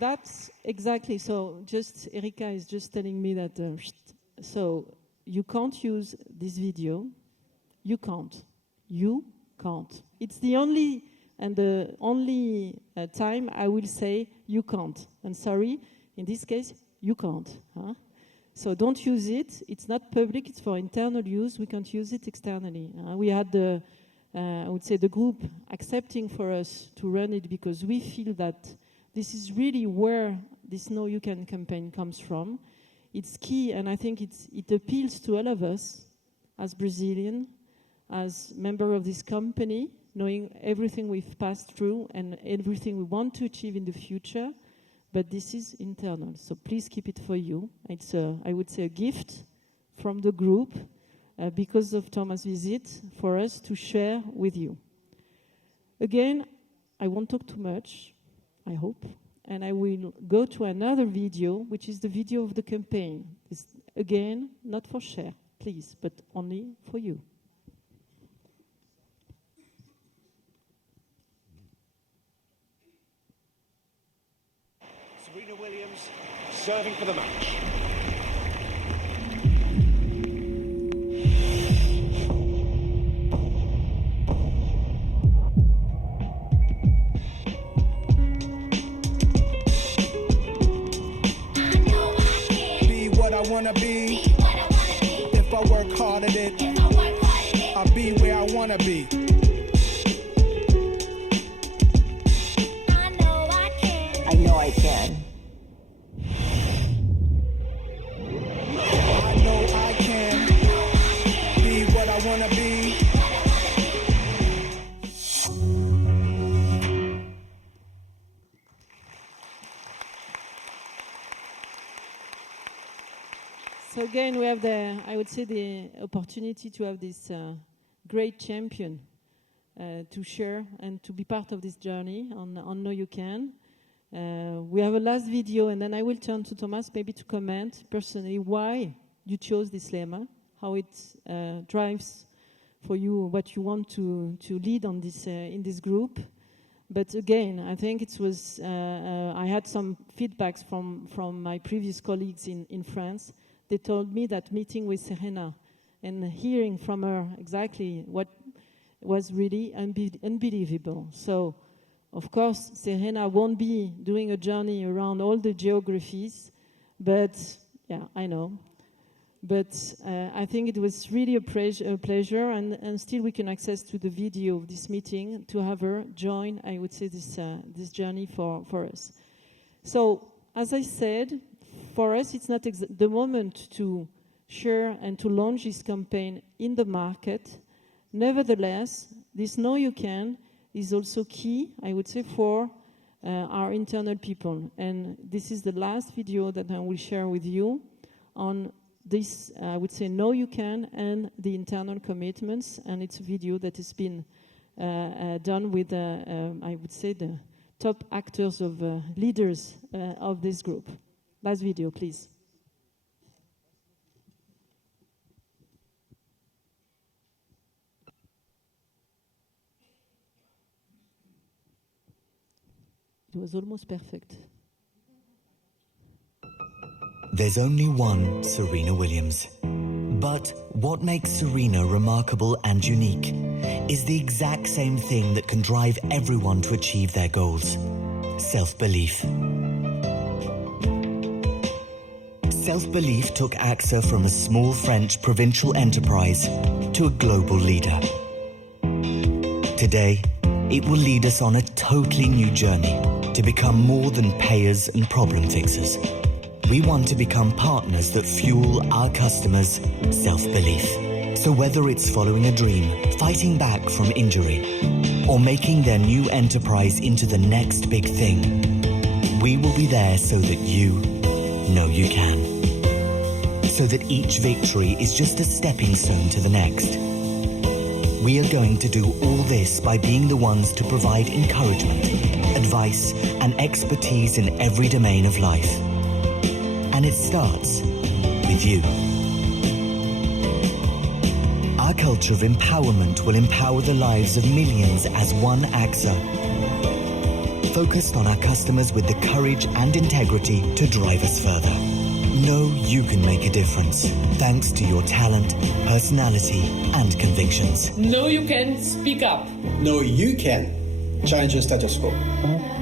That's exactly, so just Erika is just telling me that, so you can't use this video, you can't. It's the only time I will say you can't. And sorry, in this case, you can't. Huh? So don't use it. It's not public, it's for internal use. We can't use it externally. We had I would say the group accepting for us to run it because we feel that this is really where this Know You Can campaign comes from. It's key, and I think it appeals to all of us as Brazilian, as member of this company, knowing everything we've passed through and everything we want to achieve in the future. But this is internal, so please keep it for you. It's, I would say, a gift from the group because of Thomas' visit for us to share with you. Again, I won't talk too much, I hope, and I will go to another video, which is the video of the campaign. It's, again, not for share, please, but only for you. Serena Williams serving for the match. Be what I wanna be. If I work hard at it, I'll be where I wanna be. I know I can. I know I can be what I wanna be. So again, we have I would say, the opportunity to have this great champion to share and to be part of this journey on Know You Can. We have a last video, and then I will turn to Thomas maybe to comment personally why you chose this lemma, how it drives for you what you want to lead on this in this group. But again, I think it was I had some feedbacks from my previous colleagues in France. They told me that meeting with Serena and hearing from her exactly what was really unbelievable. So, of course, Serena won't be doing a journey around all the geographies, but yeah, I know. But I think it was really a pleasure, and still we can access to the video of this meeting to have her join, I would say, this journey for us. So, as I said, for us, it's not the moment to share and to launch this campaign in the market. Nevertheless, this Know You Can is also key, I would say, for our internal people. And this is the last video that I will share with you on this, I would say, Know You Can and the internal commitments. And it's a video that has been done with, I would say, the top actors of leaders of this group. Last video, please. It was almost perfect. There's only one Serena Williams. But what makes Serena remarkable and unique is the exact same thing that can drive everyone to achieve their goals: self-belief. Self-belief took AXA from a small French provincial enterprise to a global leader. Today, it will lead us on a totally new journey to become more than payers and problem fixers. We want to become partners that fuel our customers' self-belief. So whether it's following a dream, fighting back from injury, or making their new enterprise into the next big thing, we will be there so that you know you can. So that each victory is just a stepping stone to the next. We are going to do all this by being the ones to provide encouragement, advice, and expertise in every domain of life. And it starts with you. Our culture of empowerment will empower the lives of millions as one AXA, focused on our customers with the courage and integrity to drive us further. Know you can make a difference, thanks to your talent, personality, and convictions. Know you can speak up. Know you can challenge the status quo.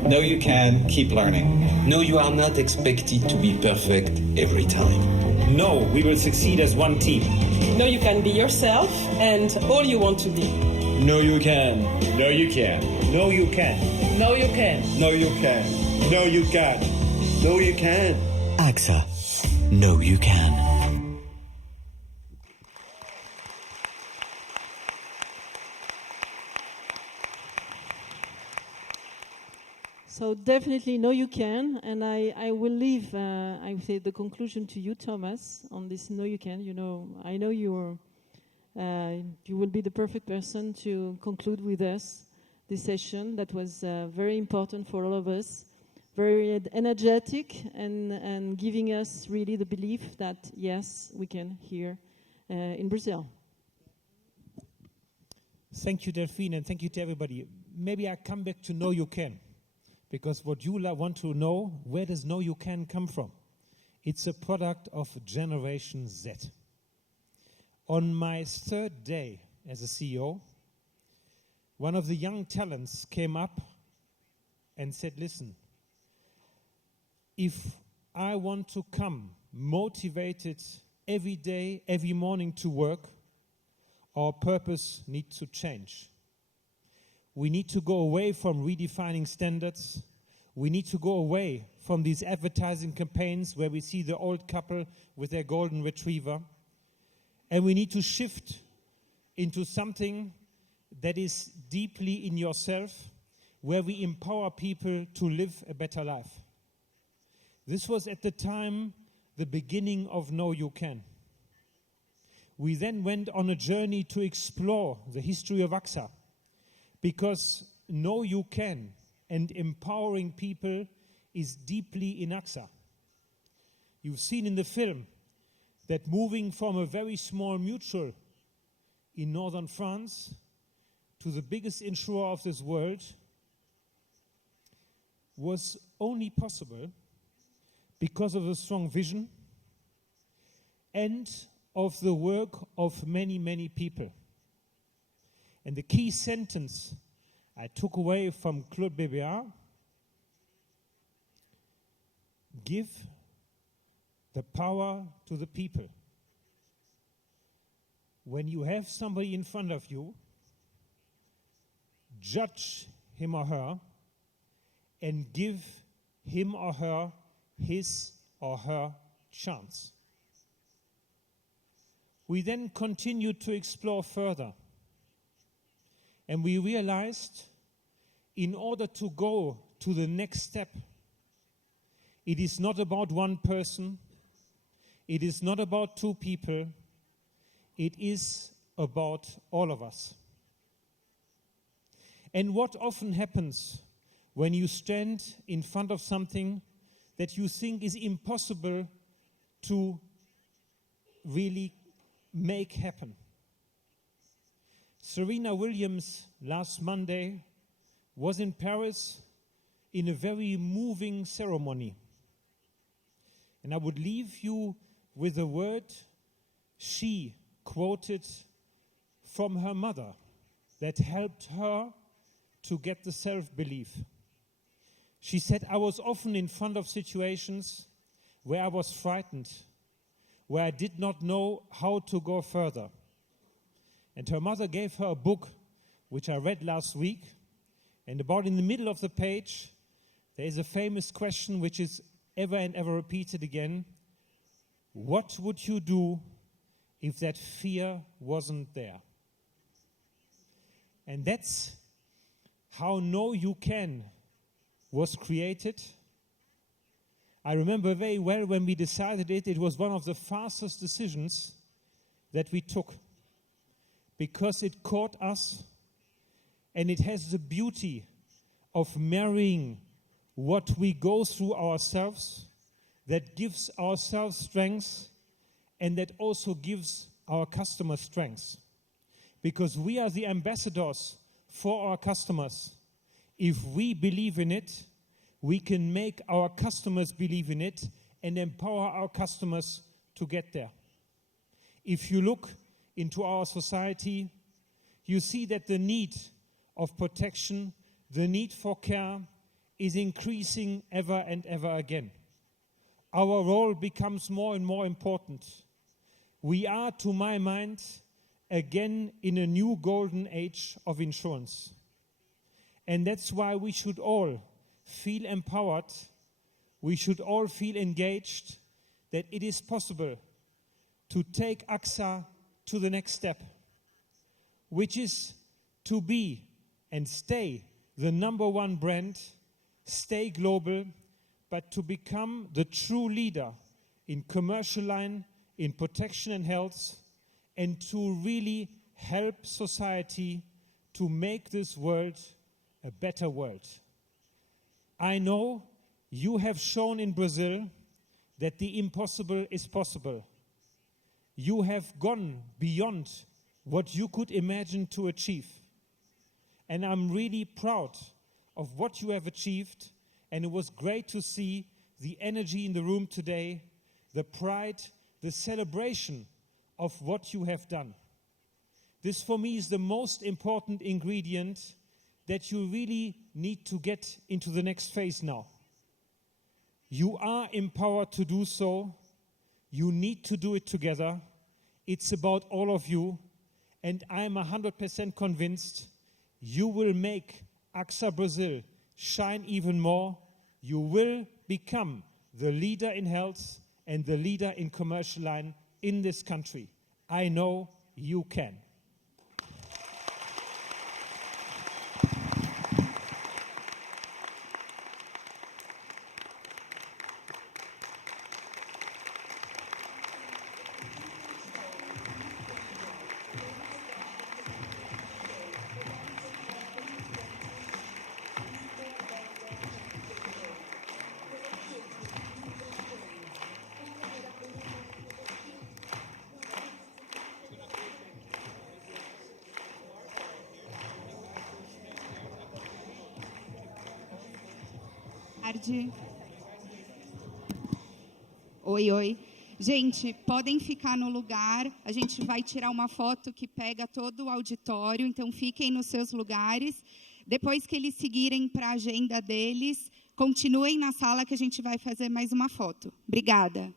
Know you can keep learning. Know you are not expected to be perfect every time. Know we will succeed as one team. Know you can be yourself and all you want to be. Know you can. Know you can. Know you can. Know you can. Know you can. Know you can. No, you can. AXA. Know you can. So definitely, no, you can, and I will leave. I would say the conclusion to you, Thomas, on this. No, you can. You know, I know you will be the perfect person to conclude with us this session. That was very important for all of us, very energetic, and giving us really the belief that yes, we can here in Brazil. Thank you, Delphine, and thank you to everybody. Maybe I come back to know you can. Because what you want to know, where does Know You Can come from? It's a product of Generation Z. On my third day as a CEO, one of the young talents came up and said, listen, if I want to come motivated every day, every morning to work, our purpose needs to change. We need to go away from redefining standards. We need to go away from these advertising campaigns where we see the old couple with their golden retriever. And we need to shift into something that is deeply in yourself, where we empower people to live a better life. This was at the time the beginning of Know You Can. We then went on a journey to explore the history of AXA. Because Know You Can and empowering people is deeply in AXA. You've seen in the film that moving from a very small mutual in northern France to the biggest insurer of this world was only possible because of the strong vision and of the work of many, many people. And the key sentence I took away from ClapMedia: give the power to the people. When you have somebody in front of you, judge him or her and give him or her his or her chance. We then continued to explore further. And we realized, in order to go to the next step, it is not about one person, it is not about two people, it is about all of us. And what often happens when you stand in front of something that you think is impossible to really make happen? Serena Williams last Monday was in Paris in a very moving ceremony. And I would leave you with a word she quoted from her mother that helped her to get the self-belief. She said, I was often in front of situations where I was frightened, where I did not know how to go further. And her mother gave her a book, which I read last week. And about in the middle of the page, there is a famous question which is ever and ever repeated again. What would you do if that fear wasn't there? And that's how Know You Can was created. I remember very well when we decided it was one of the fastest decisions that we took, because it caught us and it has the beauty of marrying what we go through ourselves, that gives ourselves strength, and that also gives our customers strength. Because we are the ambassadors for our customers. If we believe in it, we can make our customers believe in it and empower our customers to get there. If you look into our society, you see that the need of protection, the need for care is increasing ever and ever again. Our role becomes more and more important. We are, to my mind, again in a new golden age of insurance. And that's why we should all feel empowered we should all feel engaged that it is possible to take AXA to the next step, which is to be and stay the #1 brand, stay global, but to become the true leader in commercial line, in protection and health, and to really help society to make this world a better world. I know you have shown in Brazil that the impossible is possible. You have gone beyond what you could imagine to achieve. And I'm really proud of what you have achieved. And it was great to see the energy in the room today, the pride, the celebration of what you have done. This for me is the most important ingredient that you really need to get into the next phase now. You are empowered to do so. You need to do it together. It's about all of you. And I'm 100% convinced you will make AXA Brazil shine even more. You will become the leader in health and the leader in commercial line in this country. I know you can. Tarde. Oi, oi. Gente, podem ficar no lugar. A gente vai tirar uma foto que pega todo o auditório, então fiquem nos seus lugares. Depois que eles seguirem para a agenda deles, continuem na sala que a gente vai fazer mais uma foto. Obrigada.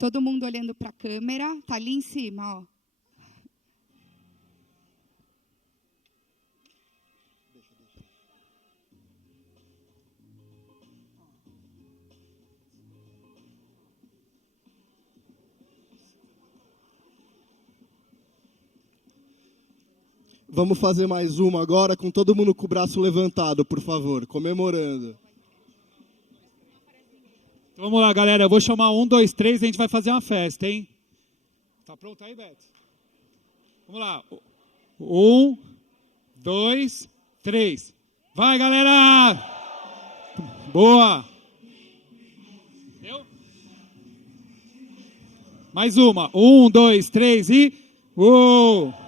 Todo mundo olhando para a câmera. Tá ali em cima, ó. Vamos fazer mais uma agora com todo mundo com o braço levantado, por favor, comemorando. Então vamos lá, galera. Eu vou chamar 1, 2, 3 e a gente vai fazer uma festa, hein? Tá pronto aí, Beto? Vamos lá. 1, 2, 3. Vai, galera! Boa! Deu? Mais uma. 1, 2, 3 e... Uou!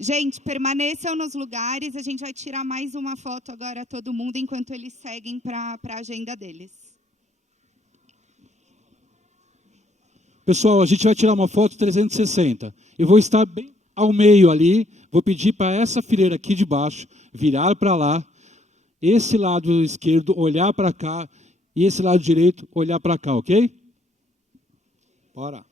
Gente, permaneçam nos lugares. A gente vai tirar mais uma foto agora, todo mundo, enquanto eles seguem para a agenda deles. Pessoal, a gente vai tirar uma foto 360. Eu vou estar bem ao meio ali. Vou pedir para essa fileira aqui de baixo virar para lá. Esse lado esquerdo olhar para cá. E esse lado direito olhar para cá, ok? Bora.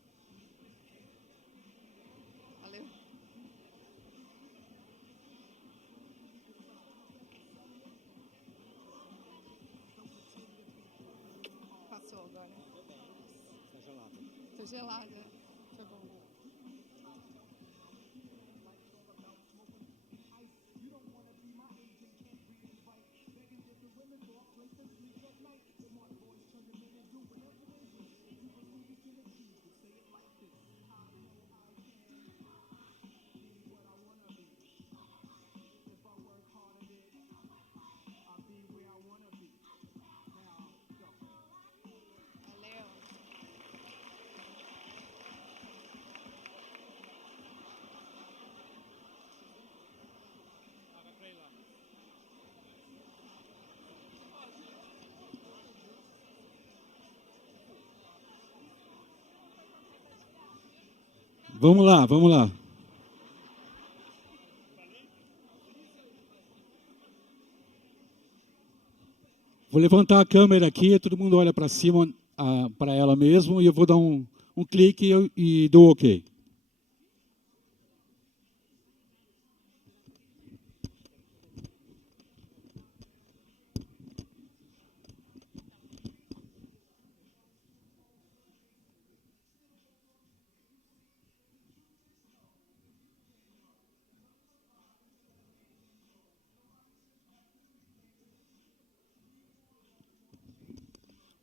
Gelada. Foi bom. Vamos lá, vamos lá. Vou levantar a câmera aqui, todo mundo olha para cima, para ela mesmo, e eu vou dar um clique e dou OK.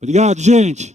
Obrigado, gente.